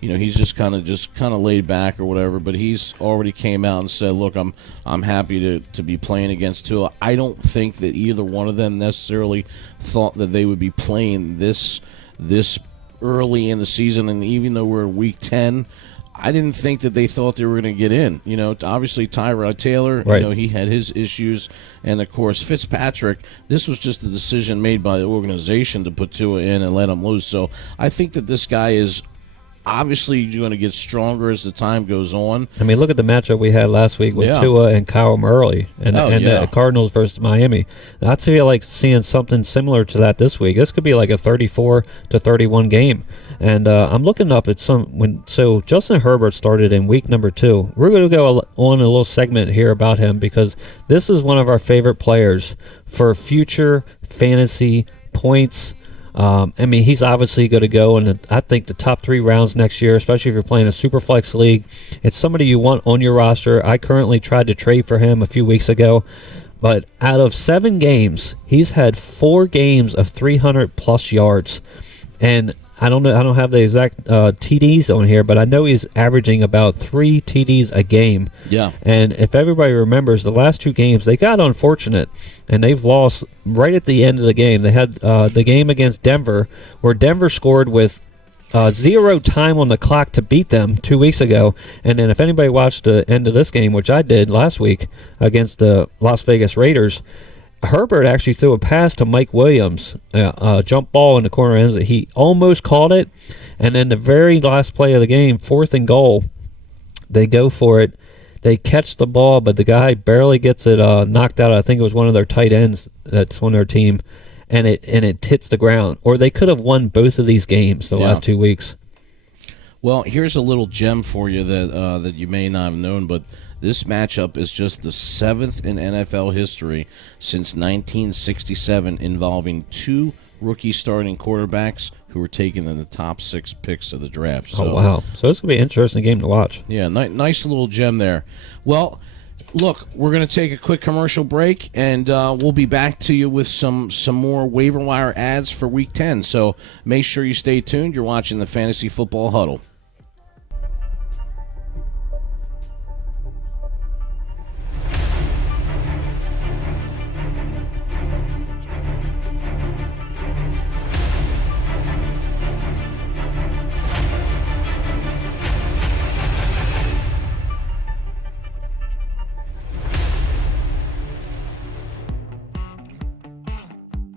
he's just kind of laid back or whatever. But he's already came out and said, "Look, I'm happy to be playing against Tua." I don't think that either one of them necessarily thought that they would be playing this early in the season, and even though we're week 10, I didn't think that they thought they were going to get in. Obviously Tyrod Taylor, Right. he had his issues, and of course Fitzpatrick. This was just a decision made by the organization to put Tua in and let him loose. So I think that this guy is obviously going to get stronger as the time goes on. I mean, look at the matchup we had last week with Tua and Kyle Murray and the Cardinals versus Miami. I feel like seeing something similar to that this week. This could be like a 34-31 game. And I'm looking up at so Justin Herbert started in week number 2. We're going to go on a little segment here about him because this is one of our favorite players for future fantasy points. I mean, he's obviously going to go in, I think, the top 3 rounds next year, especially if you're playing a Superflex league. It's somebody you want on your roster. I currently tried to trade for him a few weeks ago, but out of 7 games, he's had 4 games of 300-plus yards. And I don't have the exact TDs on here, but I know he's averaging about 3 TDs a game. Yeah. And if everybody remembers, the last 2 games, they got unfortunate, and they've lost right at the end of the game. They had the game against Denver, where Denver scored with 0 time on the clock to beat them 2 weeks ago. And then if anybody watched the end of this game, which I did last week against the Las Vegas Raiders, Herbert actually threw a pass to Mike Williams, jump ball in the corner end zone. He almost caught it, and then the very last play of the game, 4th and goal, they go for it. They catch the ball, but the guy barely gets it knocked out. I think it was one of their tight ends that's on their team, and it hits the ground. Or they could have won both of these games the last 2 weeks. Well, here's a little gem for you that you may not have known, but this matchup is just the 7th in NFL history since 1967 involving 2 rookie starting quarterbacks who were taken in the top 6 picks of the draft. So, oh, wow. So this could be an interesting game to watch. Yeah, nice little gem there. Well, look, we're going to take a quick commercial break, and we'll be back to you with some more waiver wire ads for Week 10. So make sure you stay tuned. You're watching the Fantasy Football Huddle.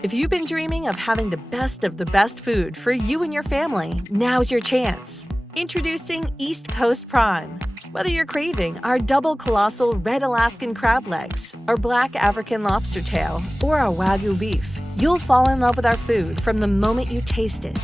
If you've been dreaming of having the best food for you and your family, now's your chance. Introducing East Coast Prime. Whether you're craving our double colossal red Alaskan crab legs, our black African lobster tail, or our Wagyu beef, you'll fall in love with our food from the moment you taste it.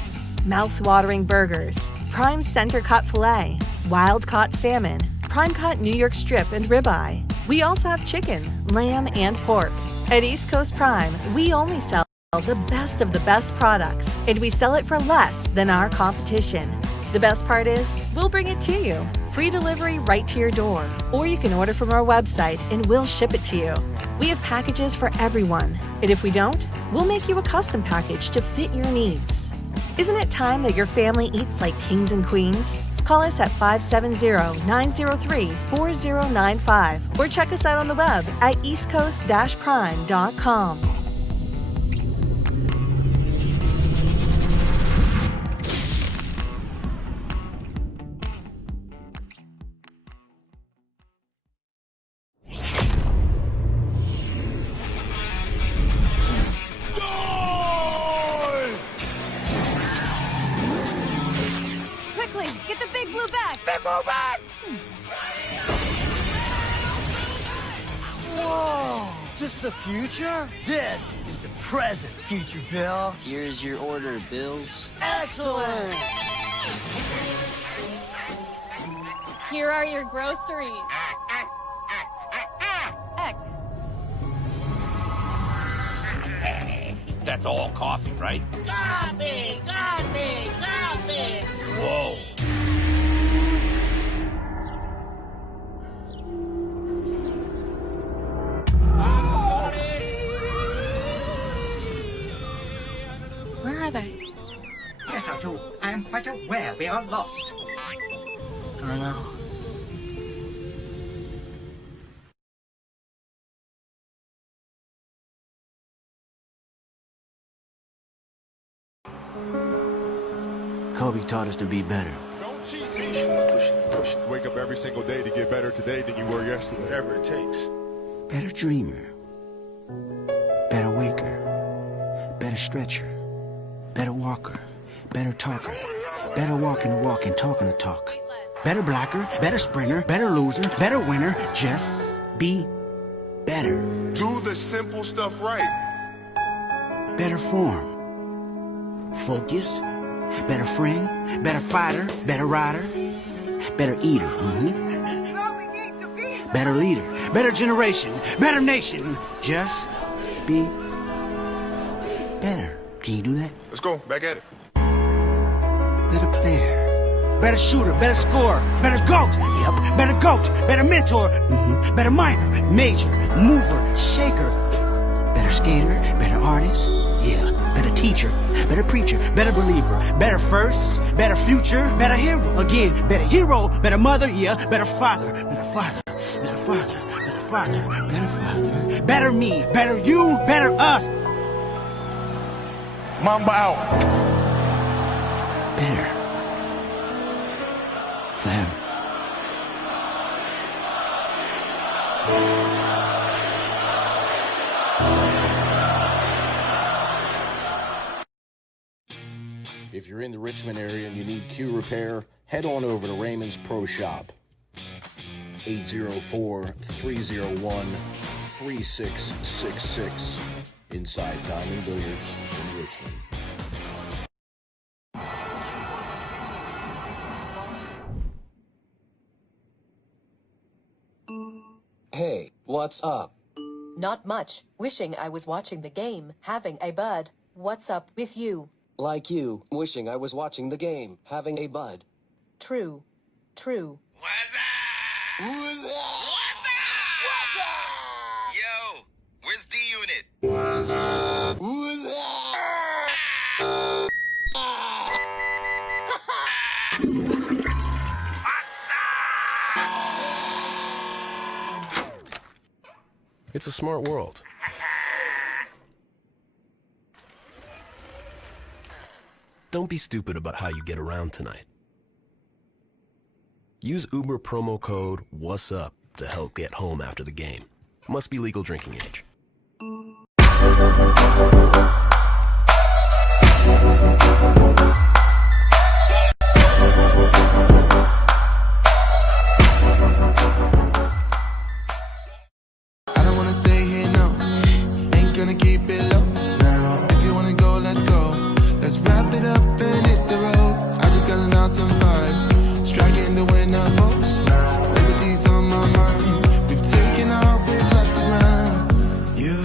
Mouth-watering burgers, prime center-cut filet, wild-caught salmon, prime-cut New York strip and ribeye. We also have chicken, lamb, and pork. At East Coast Prime, we only sell the best products, and we sell it for less than our competition. The best part is, we'll bring it to you. Free delivery right to your door, or you can order from our website and we'll ship it to you. We have packages for everyone, and if we don't, we'll make you a custom package to fit your needs. Isn't it time that your family eats like kings and queens? Call us at 570-903-4095 or check us out on the web at eastcoast-prime.com. Quickly, get the big blue bag! Big blue bag! Whoa! Is this the future? This is the present, future Bill. Here's your order, Bills. Excellent! Here are your groceries. Eck. That's all coffee, right? Coffee! Coffee! Coffee! Whoa. Where are they? Yes, I do. I am quite aware we are lost. I know. Kobe taught us to be better. Don't cheat me. Push it. Wake up every single day to get better today than you were yesterday. Whatever it takes. Better dreamer. Better waker. Better stretcher. Better walker. Better talker. Better walking the walk and talking the talk. Better blocker. Better sprinter. Better loser. Better winner. Just be better. Do the simple stuff right. Better form. Focus. Better friend. Better fighter. Better rider. Better eater. Better leader. Better generation. Better nation. Just be better. Can you do that? Let's go. Back at it. Better player. Better shooter. Better scorer. Better GOAT. Yep. Better GOAT. Better mentor. Better minor. Major. Mover. Shaker. Better skater. Better artist. Yeah. Better teacher. Better preacher. Better believer. Better first. Better future. Better hero. Again. Better hero. Better mother. Yeah. Better father. Better father. Better father. Better father. Better father. Better me. Better you. Better us. Mamba out. Better. Forever. If you're in the Richmond area and you need Q repair, head on over to Raymond's Pro Shop. 804-301-3666 inside Diamond Billiards in Richmond. Hey, what's up? Not much. Wishing I was watching the game, having a bud. What's up with you? Like you, wishing I was watching the game, having a bud. True. True. What's up? What's up? What's up? Yo, where's D-Unit? What's up? What's up? It's a smart world. Don't be stupid about how you get around tonight. Use Uber promo code WHATSUP to help get home after the game. Must be legal drinking age. I don't wanna stay here, no. Ain't gonna keep it low now. If you wanna go, let's go. Let's wrap it up and hit the road. I just got an awesome vibe. Striking the winner post now. Liberty's on my mind. We've taken off, we've left the ground. You.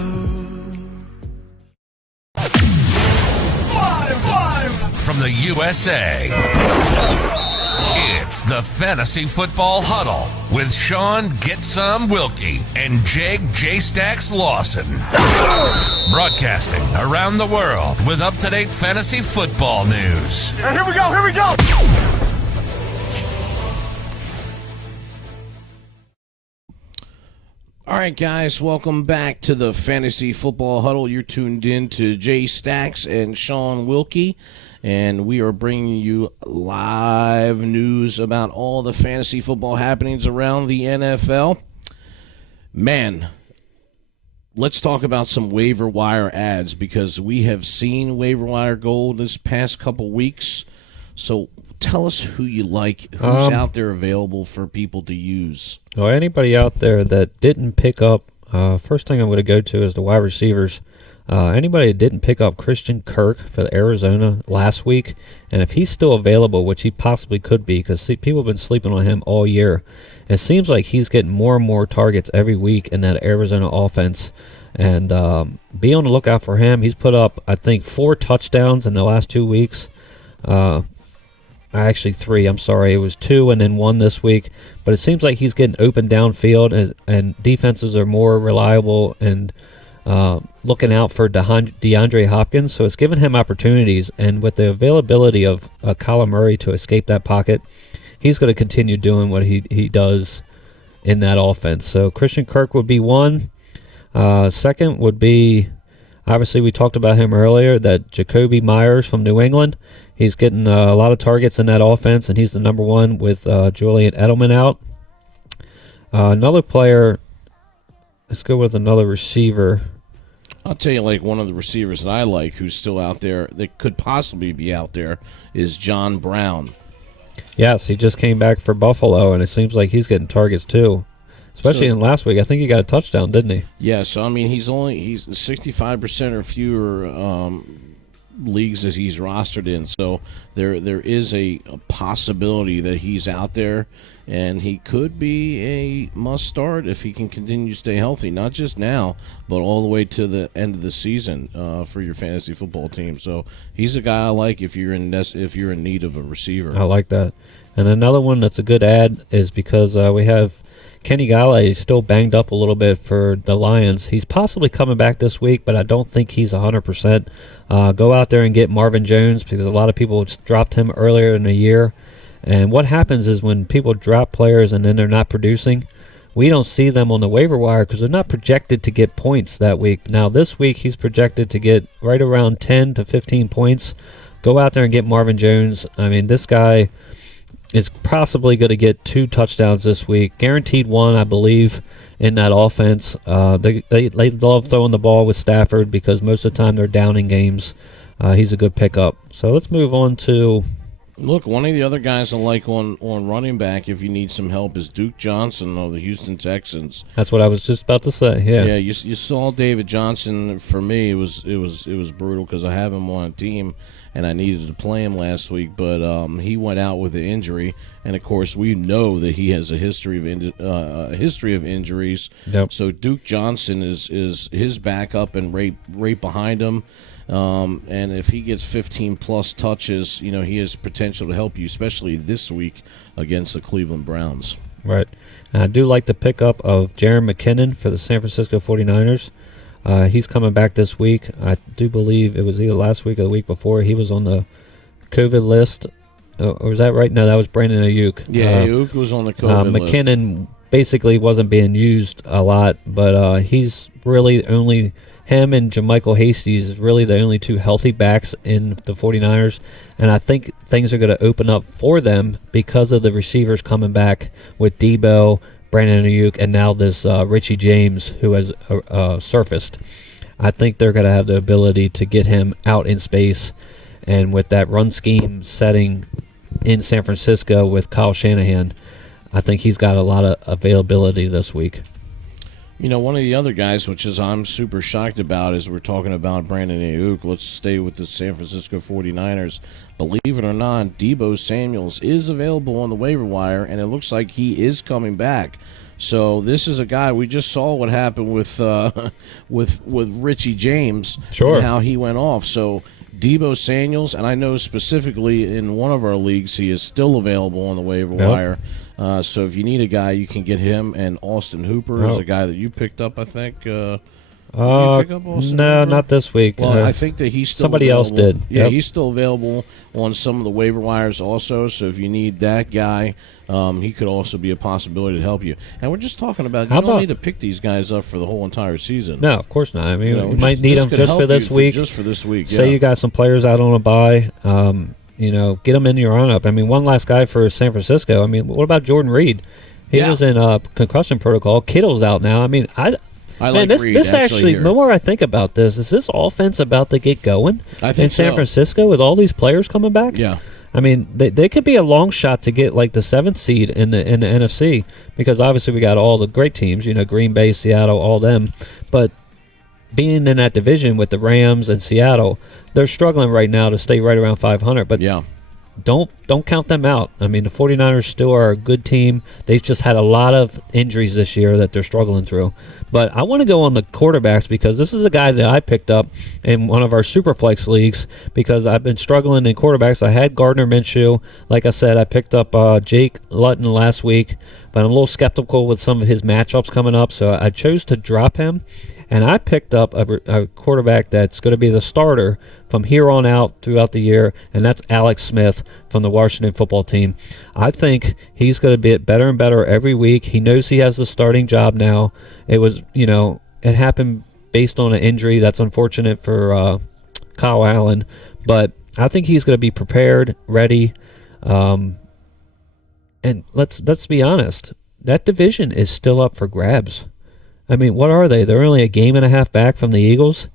Live from the USA. It's the Fantasy Football Huddle with Shaun Get Some Wilkie and Jake J-Stacks Lawson. Broadcasting around the world with up-to-date fantasy football news. Here we go. All right, guys, welcome back to the Fantasy Football Huddle. You're tuned in to J-Stacks and Shaun Wilkie, and we are bringing you live news about all the fantasy football happenings around the NFL. Man, let's talk about some waiver wire ads because we have seen waiver wire gold this past couple weeks. So tell us who you like, who's out there available for people to use. Or anybody out there that didn't pick up, first thing I'm going to go to is the wide receivers. Anybody that didn't pick up Christian Kirk for Arizona last week, and if he's still available, which he possibly could be, because people have been sleeping on him all year, it seems like he's getting more and more targets every week in that Arizona offense. And be on the lookout for him. He's put up, I think, 4 touchdowns in the last 2 weeks. Actually 3, I'm sorry. It was 2 and then 1 this week. But it seems like he's getting open downfield, and defenses are more reliable and looking out for DeAndre Hopkins. So it's given him opportunities. And with the availability of Kyler Murray to escape that pocket, he's going to continue doing what he does in that offense. So Christian Kirk would be one. Second would be, obviously we talked about him earlier, that Jacoby Myers from New England. He's getting a lot of targets in that offense, and he's the number one with Julian Edelman out. Another player, let's go with another receiver. I'll tell you, like, one of the receivers that I like who's still out there, that could possibly be out there, is John Brown. Yes, he just came back for Buffalo, and it seems like he's getting targets too. Especially in last week. I think he got a touchdown, didn't he? Yeah, so, I mean, he's 65% or fewer leagues that he's rostered in. So there is a possibility that he's out there, and he could be a must-start if he can continue to stay healthy, not just now, but all the way to the end of the season for your fantasy football team. So he's a guy I like if you're in need of a receiver. I like that. And another one that's a good ad is because we have Kenny Galladay still banged up a little bit for the Lions. He's possibly coming back this week, but I don't think he's 100%. Go out there and get Marvin Jones, because a lot of people just dropped him earlier in the year. And what happens is when people drop players and then they're not producing, we don't see them on the waiver wire because they're not projected to get points that week. Now, this week he's projected to get right around 10 to 15 points. Go out there and get Marvin Jones. I mean, this guy is possibly going to get 2 touchdowns this week. Guaranteed 1, I believe, in that offense. They love throwing the ball with Stafford because most of the time they're down in games. He's a good pickup. So let's move on to... Look, one of the other guys I like on running back if you need some help is Duke Johnson of the Houston Texans. That's what I was just about to say, yeah. Yeah, you saw David Johnson. For me, it was brutal because I have him on a team, and I needed to play him last week, but he went out with an injury, and of course we know that he has a history of injuries. Yep. So Duke Johnson is his backup and right behind him, and if he gets 15 plus touches, he has potential to help you, especially this week against the Cleveland Browns. Right. And I do like the pickup of Jaren McKinnon for the San Francisco 49ers. He's coming back this week. I do believe it was either last week or the week before. He was on the COVID list. Or was that right? No, that was Brandon Ayuk. Yeah, Ayuk was on the COVID list. McKinnon basically wasn't being used a lot, but he's really only... Him and JaMychal Hasty is really the only 2 healthy backs in the 49ers, and I think things are going to open up for them because of the receivers coming back with Debo, Brandon Ayuk, and now this Richie James who has surfaced. I think they're going to have the ability to get him out in space, and with that run scheme setting in San Francisco with Kyle Shanahan, I think he's got a lot of availability this week. One of the other guys, which is I'm super shocked about, is we're talking about Brandon Ayuk. Let's stay with the San Francisco 49ers. Believe it or not, Deebo Samuels is available on the waiver wire, and it looks like he is coming back. So this is a guy, we just saw what happened with Richie James. Sure. And how he went off. So Deebo Samuels, and I know specifically in one of our leagues he is still available on the waiver wire. So if you need a guy, you can get him. And Austin Hooper is a guy that you picked up, I think. Did you pick up Austin Hooper? Not this week. Well, I think that he's still somebody available. else did. Yeah, Yep. he's still available on some of the waiver wires also. So if you need that guy, he could also be a possibility to help you. And we're just talking about you don't need to pick these guys up for the whole entire season. No, of course not. I mean, you might need them just for this week. Just for this week. Say you got some players out on a bye. Get them in your lineup. I mean, one last guy for San Francisco. I mean, what about Jordan Reed? He was in concussion protocol. Kittle's out now. I mean, I like this. Reed, this actually, the more I think about this, is this offense about to get going in San Francisco with all these players coming back? Yeah. I mean, they could be a long shot to get like the 7th seed in the NFC, because obviously we got all the great teams, Green Bay, Seattle, all them. But being in that division with the Rams and Seattle, they're struggling right now to stay right around 500. But don't count them out. I mean, the 49ers still are a good team. They've just had a lot of injuries this year that they're struggling through. But I want to go on the quarterbacks, because this is a guy that I picked up in one of our Superflex leagues, because I've been struggling in quarterbacks. I had Gardner Minshew. Like I said, I picked up Jake Luton last week, but I'm a little skeptical with some of his matchups coming up, so I chose to drop him. And I picked up a quarterback that's going to be the starter from here on out throughout the year, and that's Alex Smith from the Washington football team. I think he's going to be better and better every week. He knows he has the starting job now. It was, it happened based on an injury. That's unfortunate for Kyle Allen, but I think he's going to be prepared, ready. And let's be honest. That division is still up for grabs. I mean, what are they? They're only a game and a half back from the Eagles.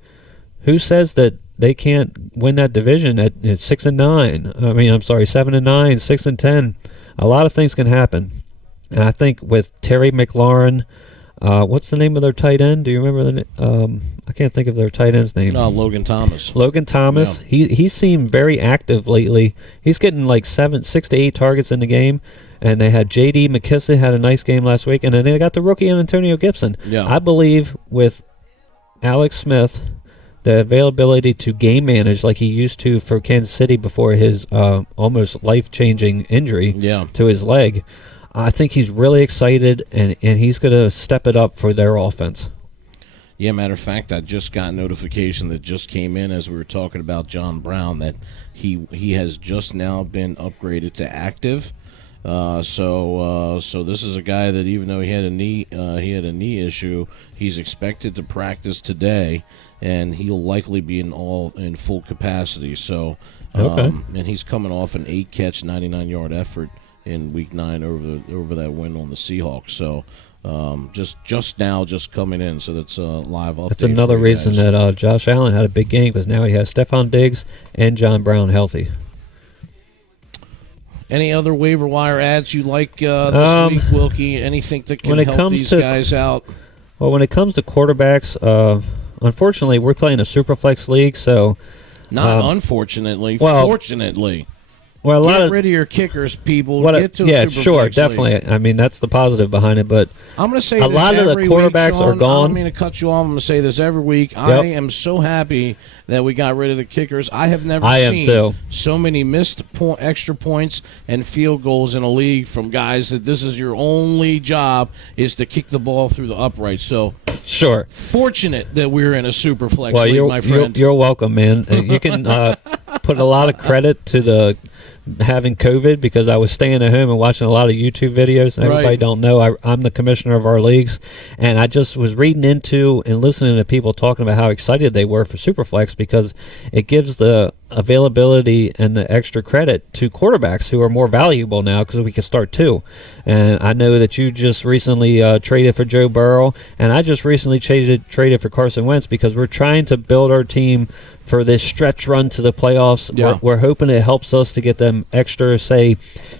Who says that they can't win that division at 6-9? I mean, I'm sorry, 7-9, 6-10. A lot of things can happen. And I think with Terry McLaurin, what's the name of their tight end? Do you remember the I can't think of their tight end's name. Logan Thomas. Logan Thomas. Yeah. He seemed very active lately. He's getting like 6 to 8 targets in the game. And they had J.D. McKissick had a nice game last week. And then they got the rookie Antonio Gibson. Yeah. I believe with Alex Smith, the availability to game manage like he used to for Kansas City before his almost life-changing injury to his leg, I think he's really excited, and he's going to step it up for their offense. Yeah, matter of fact, I just got notification that just came in as we were talking about John Brown that he has just now been upgraded to active. So this is a guy that even though he had a knee issue, he's expected to practice today, and he'll likely be in full capacity. So and he's coming off an 8-catch, 99-yard effort in Week 9 over that win on the Seahawks. So just coming in. So that's a live update. That's another reason that Josh Allen had a big game, because now he has Stephon Diggs and John Brown healthy. Any other waiver wire ads you like this week, Wilkie? Anything that can help these guys out? Well, when it comes to quarterbacks, unfortunately, we're playing a Superflex league, so... Not unfortunately, fortunately. Well, Get rid of your kickers, people. Get to a Superflex sure, league. definitely. I mean, that's the positive behind it, but I'm going to say a lot of the quarterbacks week, Shaun, are gone. I don't mean to cut you off. I'm going to say this every week. Yep. I am so happy that we got rid of the kickers. I have never seen so many missed extra points and field goals in a league from guys that this is your only job is to kick the ball through the upright. So sure, fortunate that we're in a Superflex league, my friend. You're welcome, man. You can put a lot of credit to the having COVID, because I was staying at home and watching a lot of YouTube videos, and everybody don't know I'm the commissioner of our leagues, and I just was reading into and listening to people talking about how excited they were for Superflex, because it gives the availability and the extra credit to quarterbacks who are more valuable now, because we can start two. And I know that you just recently traded for Joe Burrow, and I just recently traded for Carson Wentz, because we're trying to build our team for this stretch run to the playoffs. Yeah. We're hoping it helps us to get them extra, say,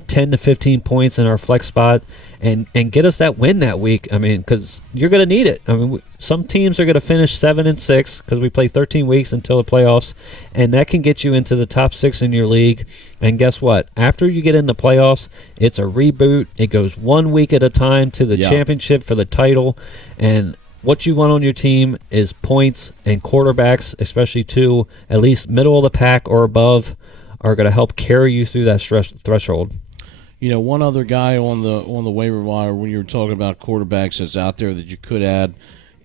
10 to 15 points in our flex spot and get us that win that week. I mean, because you're going to need it. I mean, some teams are going to finish 7-6 because we play 13 weeks until the playoffs, and that can get you into the top 6 in your league. And guess what? After you get in the playoffs, it's a reboot. It goes 1 week at a time to the championship for the title, and what you want on your team is points, and quarterbacks, especially two, at least middle of the pack or above, are going to help carry you through that threshold. You know, one other guy on the waiver wire when you were talking about quarterbacks that's out there that you could add,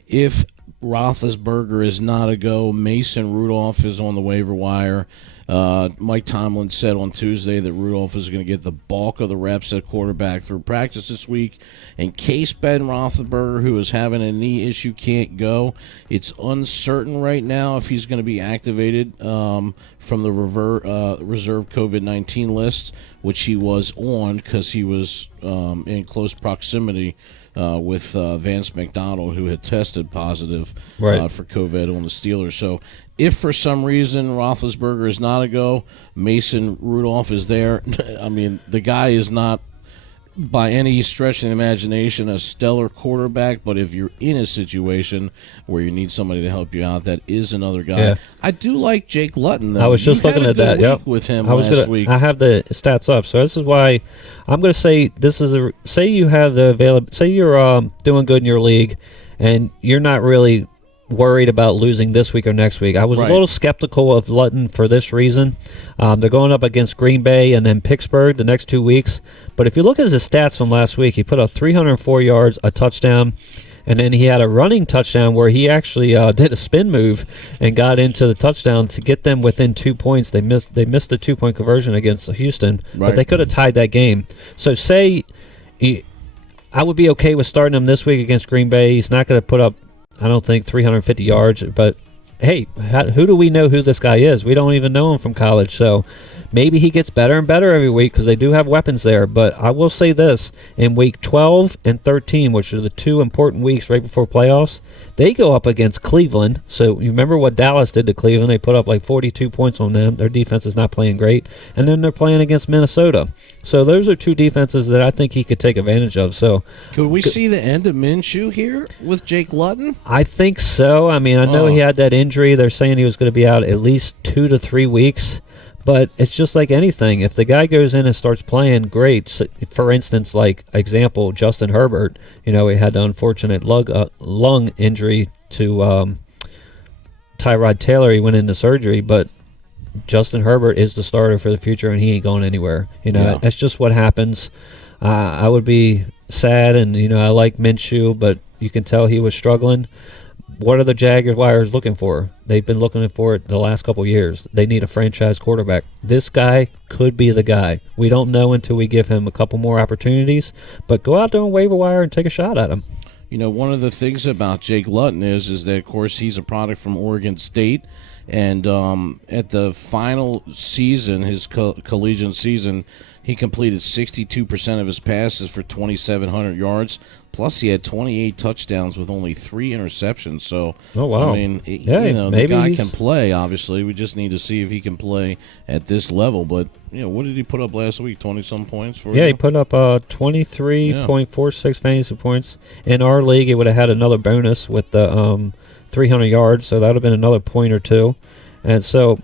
if Roethlisberger is not a go, Mason Rudolph is on the waiver wire. Mike Tomlin said on Tuesday that Rudolph is going to get the bulk of the reps at quarterback through practice this week. In case Ben Roethlisberger, who is having a knee issue, can't go, it's uncertain right now if he's going to be activated from the reserve COVID-19 list, which he was on because he was in close proximity with Vance McDonald, who had tested positive for COVID on the Steelers. So if for some reason Roethlisberger is not a go, Mason Rudolph is there. I mean, the guy is not, by any stretch of the imagination, a stellar quarterback, but if you're in a situation where you need somebody to help you out, that is another guy. Yeah. I do like Jake Luton, though. I was just looking at that. Yep. With him last week. I have the stats up, so this is why I'm going to say this is say you have the say you're doing good in your league, and you're not really worried about losing this week or next week. I was a little skeptical of Luton for this reason. They're going up against Green Bay and then Pittsburgh the next 2 weeks. But if you look at his stats from last week, he put up 304 yards, a touchdown, and then he had a running touchdown where he actually did a spin move and got into the touchdown to get them within 2 points. They missed the 2-point conversion against Houston, but they could have tied that game. So I would be okay with starting him this week against Green Bay. He's not going to put up, I don't think, 350 yards, but hey, who do we know who this guy is? We don't even know him from college. So maybe he gets better and better every week because they do have weapons there. But I will say this, in week 12 and 13, which are the 2 important weeks right before playoffs, they go up against Cleveland. So you remember what Dallas did to Cleveland. They put up like 42 points on them. Their defense is not playing great. And then they're playing against Minnesota. So those are 2 defenses that I think he could take advantage of. So could we see the end of Minshew here with Jake Luton? I think so. I mean, I know he had that injury. They're saying he was going to be out at least 2 to 3 weeks. But it's just like anything. If the guy goes in and starts playing great, so for instance, like example, Justin Herbert, he had the unfortunate lung injury to Tyrod Taylor. He went into surgery, but Justin Herbert is the starter for the future, and he ain't going anywhere. That's just what happens. I would be sad, and I like Minshew, but you can tell he was struggling. What are the Jaguars looking for? They've been looking for it the last couple of years. They need a franchise quarterback. This guy could be the guy. We don't know until we give him a couple more opportunities, but go out there on waiver wire and take a shot at him. One of the things about Jake Luton is that, of course, he's a product from Oregon State, and at the final season, his collegiate season, he completed 62% of his passes for 2,700 yards. Plus, he had 28 touchdowns with only 3 interceptions. So, oh wow! I mean, the guy can play. Obviously, we just need to see if he can play at this level. But what did he put up last week? 20-some points for you? Yeah, he put up 23.46 fantasy points. In our league, he would have had another bonus with the 300 yards, so that would have been another point or 2. And so,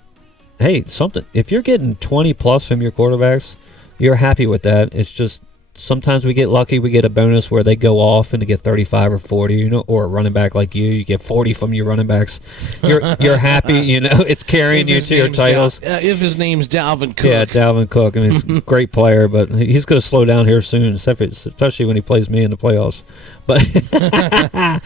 hey, something. If you're getting 20 plus from your quarterbacks, you're happy with that. It's just sometimes we get lucky. We get a bonus where they go off and they get 35 or 40, or a running back like you get 40 from your running backs. You're happy, it's carrying you to your titles. If his name's Dalvin Cook. Yeah, Dalvin Cook. I mean, he's a great player, but he's going to slow down here soon, especially when he plays me in the playoffs. But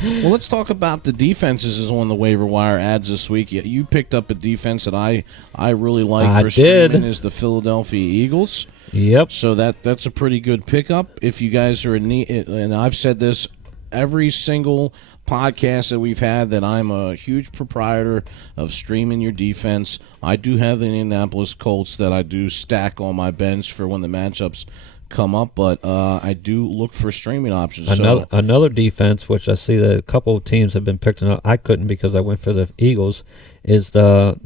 well, let's talk about the defenses on the waiver wire ads this week. You picked up a defense that I really like for streaming is the Philadelphia Eagles. Yep. So that's a pretty good pickup. If you guys are in need, and I've said this every single podcast that we've had, that I'm a huge proprietor of streaming your defense. I do have the Indianapolis Colts that I do stack on my bench for when the matchups come up, but I do look for streaming options. Another defense, which I see that a couple of teams have been picking up. I couldn't because I went for the Eagles. Is the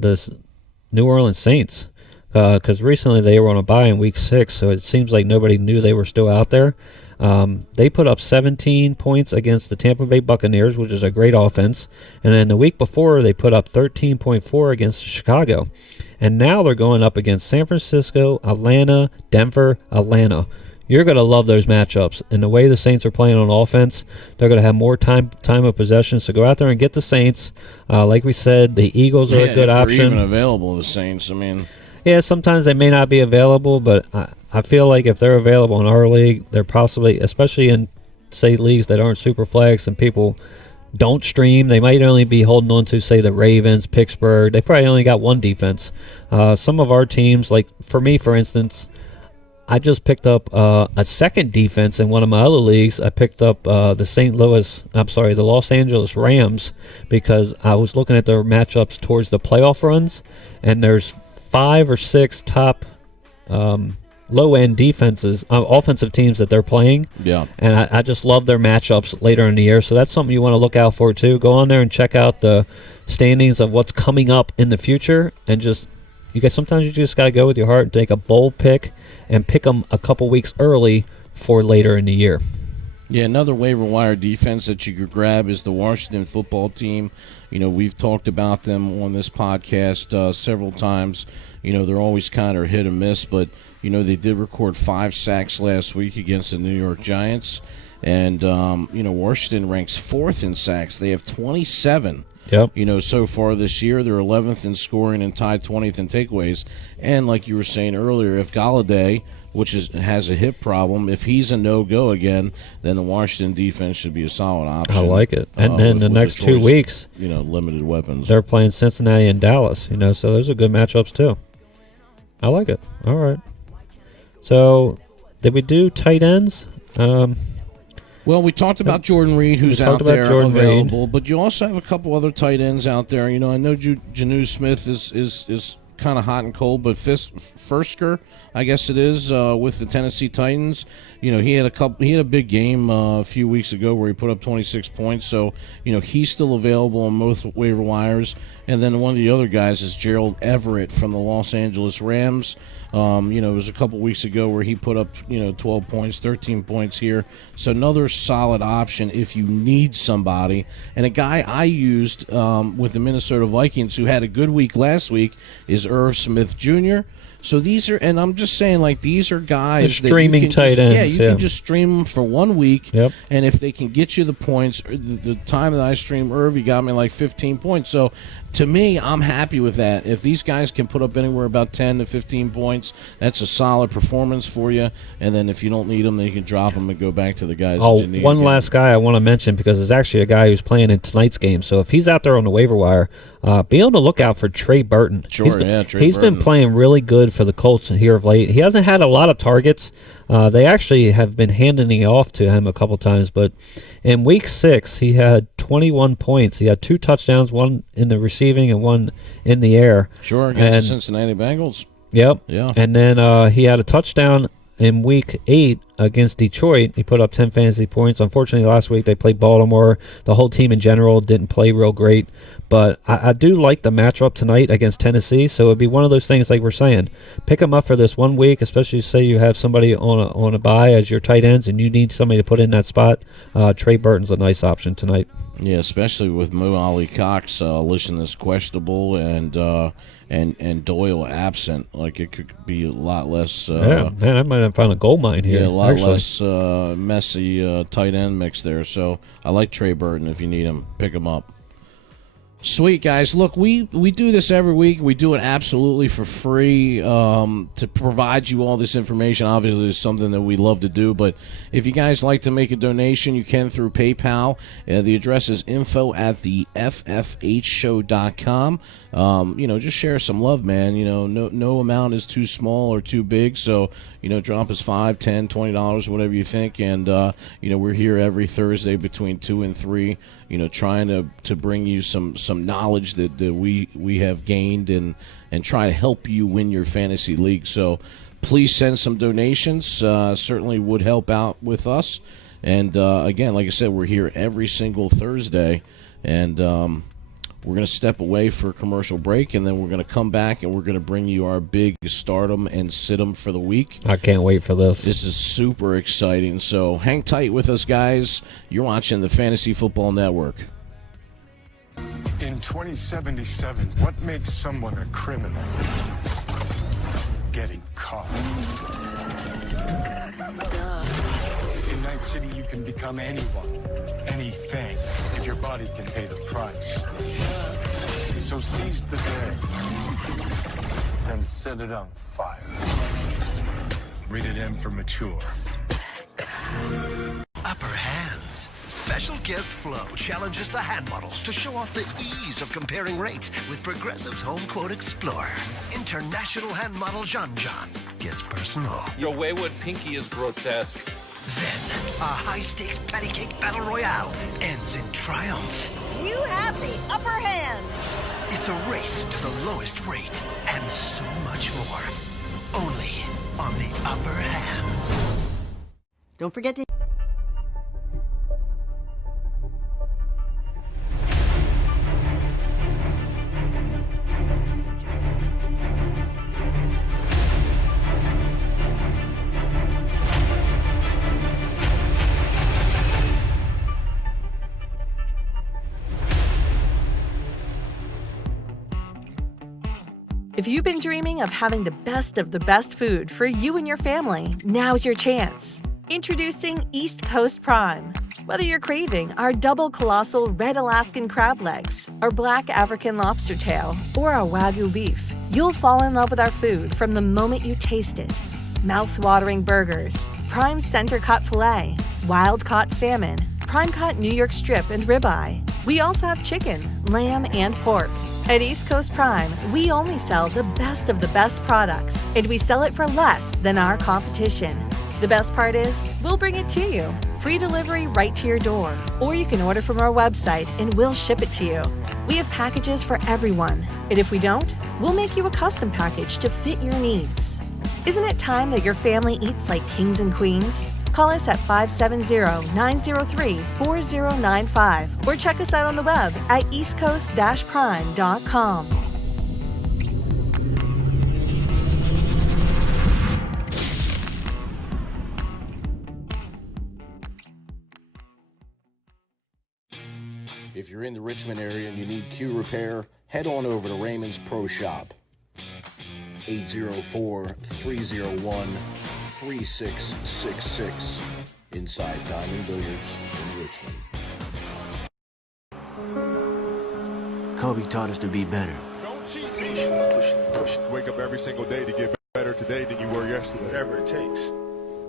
New Orleans Saints. Because recently they were on a bye in week 6, so it seems like nobody knew they were still out there. They put up 17 points against the Tampa Bay Buccaneers, which is a great offense. And then the week before, they put up 13.4 against Chicago. And now they're going up against San Francisco, Atlanta, Denver, Atlanta. You're going to love those matchups. And the way the Saints are playing on offense, they're going to have more time of possession. So go out there and get the Saints. Like we said, the Eagles are a good option. They're even available, the Saints. I mean, yeah, sometimes they may not be available, but I feel like if they're available in our league, they're possibly, especially in, say, leagues that aren't super flags and people don't stream, they might only be holding on to, say, the Ravens, Pittsburgh. They probably only got one defense. Some of our teams, like for me, for instance, I just picked up a second defense in one of my other leagues. I picked up the Los Angeles Rams, because I was looking at their matchups towards the playoff runs, and there's 5 or 6 top low-end defenses, offensive teams that they're playing. Yeah. And I just love their matchups later in the year. So that's something you want to look out for, too. Go on there and check out the standings of what's coming up in the future. And sometimes you just got to go with your heart and take a bold pick and pick them a couple weeks early for later in the year. Yeah, another waiver wire defense that you could grab is the Washington football team. We've talked about them on this podcast several times. They're always kind of hit or miss, but, they did record 5 sacks last week against the New York Giants. And, Washington ranks 4th in sacks. They have 27. Yep. So far this year, they're 11th in scoring and tied 20th in takeaways. And like you were saying earlier, if Galladay, which has a hip problem, if he's a no-go again, then the Washington defense should be a solid option. I like it. And then the next 2 weeks, limited weapons. They're playing Cincinnati and Dallas, so those are good matchups too. I like it. All right. So, did we do tight ends? Well, Well, we talked about Jordan Reed, who's out there available, but you also have a couple other tight ends out there. You know, I know Janu Smith is kind of hot and cold, but Fursker, I guess it is, with the Tennessee Titans. You know, he had a big game a few weeks ago where he put up 26 points. So, you know, he's still available on most waiver wires. And then one of the other guys is Gerald Everett from the Los Angeles Rams. You know, it was a couple weeks ago where he put up, 12 points, 13 points here. So another solid option if you need somebody. And a guy I used with the Minnesota Vikings who had a good week last week is Irv Smith Jr. So these are, and I'm just saying, like, these are guys that streaming tight ends. Yeah, you can just stream them for 1 week. Yep. And if they can get you the points, the time that I stream Irv, he got me like 15 points. So to me, I'm happy with that. If these guys can put up anywhere about 10 to 15 points, that's a solid performance for you. And then if you don't need them, then you can drop them and go back to the guys that you need. One last guy I want to mention, because it's actually a guy who's playing in tonight's game. So if he's out there on the waiver wire, be on the lookout for Trey Burton. Sure, He's been playing really good for the Colts here of late. He hasn't had a lot of targets. They actually have been handing it off to him a couple times, but in week 6, he had 21 points. He had 2 touchdowns, one in the receiving and one in the air. Sure, against the Cincinnati Bengals. Yep. Yeah. And then he had a touchdown in week 8 against Detroit. He put up 10 fantasy points. Unfortunately, last week they played Baltimore. The whole team in general didn't play real great. But I do like the matchup tonight against Tennessee, so it'd be one of those things like we're saying. Pick them up for this 1 week, especially say you have somebody on a bye as your tight ends and you need somebody to put in that spot. Trey Burton's a nice option tonight. Yeah, especially with Mo Ali Cox listed as questionable and Doyle absent. Like, it could be a lot less. Yeah, man, I might have found a gold mine here. Yeah, a lot less messy tight end mix there. So I like Trey Burton. If you need him, pick him up. Sweet, guys. Look, we do this every week. We do it absolutely for free to provide you all this information. Obviously, it's something that we love to do, but if you guys like to make a donation, you can through PayPal. The address is info@theffhshow.com. Just share some love, man. No amount is too small or too big, so, drop us $5, $10, $20, whatever you think, and, we're here every Thursday between 2 and 3, trying to bring you some knowledge that we have gained and try to help you win your fantasy league. So please send some donations. Certainly would help out with us. And again, like I said, we're here every single Thursday, and we're going to step away for a commercial break, and then we're going to come back and we're going to bring you our big stardom and sit-em for the week. I can't wait for this. This is super exciting. So hang tight with us, guys. You're watching the Fantasy Football Network. In 2077, what makes someone a criminal? Getting caught. In Night City, you can become anyone, anything, if your body can pay the price. So seize the day, then set it on fire. Rated M for mature. Upper hands. Special guest Flo challenges the hand models to show off the ease of comparing rates with Progressive's Home Quote Explorer. International hand model John gets personal. Your wayward pinky is grotesque. Then, a high-stakes patty cake battle royale ends in triumph. You have the upper hand. It's a race to the lowest rate and so much more. Only on the Upper Hands. Don't forget to... If you've been dreaming of having the best food for you and your family, now's your chance. Introducing East Coast Prime. Whether you're craving our double colossal red Alaskan crab legs, our black African lobster tail, or our Wagyu beef, you'll fall in love with our food from the moment you taste it. Mouth-watering burgers, prime center-cut filet, wild-caught salmon, prime-cut New York strip and ribeye. We also have chicken, lamb, and pork. At East Coast Prime, we only sell the best of the best products, and we sell it for less than our competition. The best part is, we'll bring it to you. Free delivery right to your door. Or you can order from our website and we'll ship it to you. We have packages for everyone. And if we don't, we'll make you a custom package to fit your needs. Isn't it time that your family eats like kings and queens? Call us at 570-903-4095 or check us out on the web at eastcoast-prime.com. If you're in the Richmond area and you need Q repair, head on over to Raymond's Pro Shop. 804-301-3666 inside Diamond Billiards in Richmond. Kobe taught us to be better. Don't cheat me. Push. Wake up every single day to get better today than you were yesterday. Whatever it takes.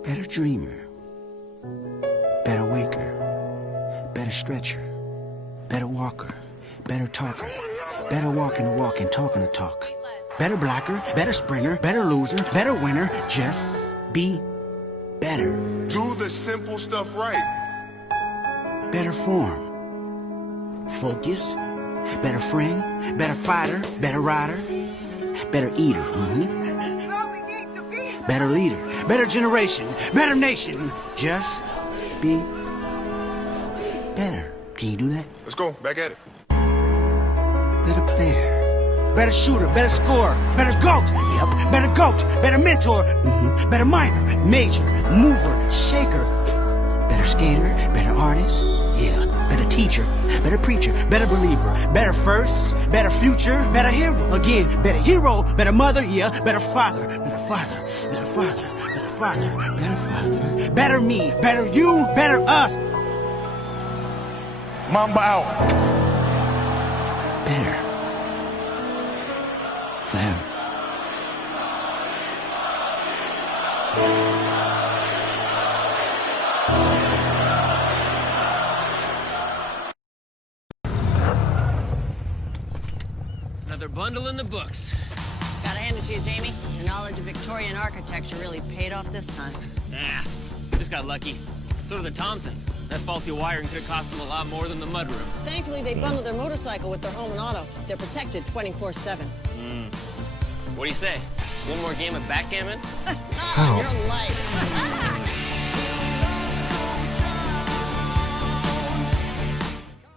Better dreamer. Better waker. Better stretcher. Better walker. Better talker. Better walking the walk and talking the talk. Better blocker. Better sprinter. Better loser. Better winner. Just be better. Do the simple stuff right. Better form. Focus. Better friend. Better fighter. Better rider. Better eater. Better leader. Better generation. Better nation. Just be better. Can you do that? Let's go. Back at it. Better player. Better shooter. Better scorer. Better GOAT. Yep. Better GOAT. Better mentor. Better minor. Major. Mover. Shaker. Better skater. Better artist. Yeah. Better teacher. Better preacher. Better believer. Better first. Better future. Better hero. Again. Better hero. Better mother. Yeah. Better father. Better father. Better father. Better father. Better father. Better me. Better you. Better us. Mamba out. Better. Forever. Another bundle in the books. Gotta hand it to you, Jamie. Your knowledge of Victorian architecture really paid off this time. Nah, just got lucky. So do the Thompsons. That faulty wiring could have cost them a lot more than the mudroom. Thankfully, they bundled their motorcycle with their home and auto. They're protected 24/7. What do you say? One more game of backgammon? Your life.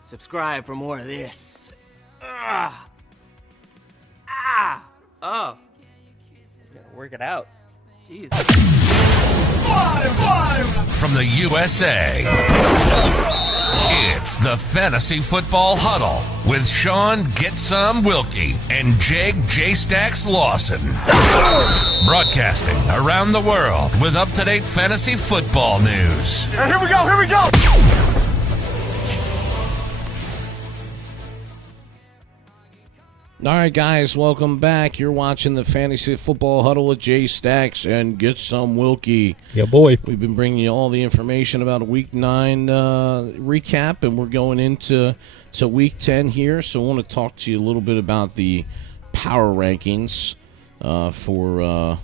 Subscribe for more of this. Oh. Gotta work it out. Jeez. From the USA, it's the Fantasy Football Huddle with Shaun Get Some Wilkie and Jake J-Stacks Lawson. Broadcasting around the world with up-to-date fantasy football news. Hey, here we go. All right, guys, welcome back. You're watching the Fantasy Football Huddle with Jay Stacks and Get Some Wilkie. Yeah, boy. We've been bringing you all the information about Week 9 recap, and we're going into Week 10 here. So I want to talk to you a little bit about the power rankings for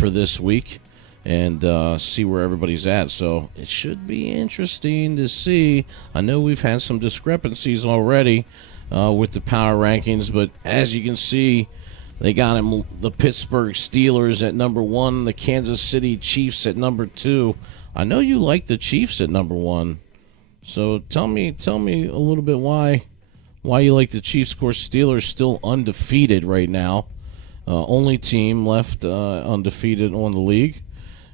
this week and see where everybody's at. So it should be interesting to see. I know we've had some discrepancies already with the power rankings, but as you can see, they got him the Pittsburgh Steelers at number 1, the Kansas City Chiefs at number 2. I know you like the Chiefs at number 1, so tell me a little bit why you like the Chiefs. Of course, Steelers still undefeated right now, only team left undefeated on the league,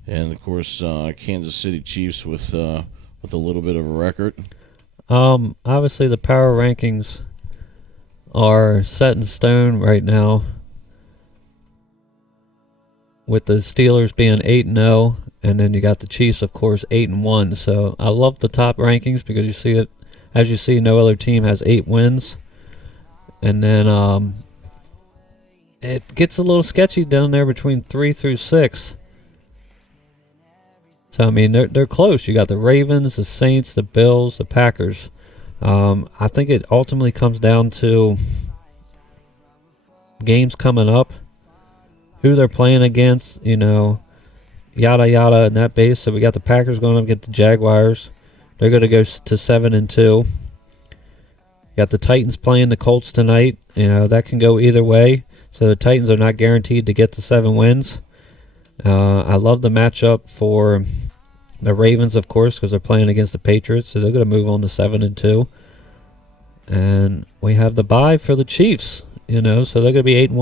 and of course Kansas City Chiefs with a little bit of a record. Obviously the power rankings are set in stone right now, with the Steelers being 8-0, and then you got the Chiefs, of course, 8-1. So I love the top rankings because you see it, as you see, no other team has 8 wins, and then it gets a little sketchy down there between 3 through 6. So I mean, they're close. You got the Ravens, the Saints, the Bills, the Packers. I think it ultimately comes down to games coming up, who they're playing against. You know, yada yada in that base. So we got the Packers going up against the Jaguars. They're going to go to 7-2. Got the Titans playing the Colts tonight. You know, that can go either way. So the Titans are not guaranteed to get to 7 wins. I love the matchup for the Ravens, of course, because they're playing against the Patriots. So they're going to move on to 7-2. And we have the bye for the Chiefs. You know, so they're going to be 8-1.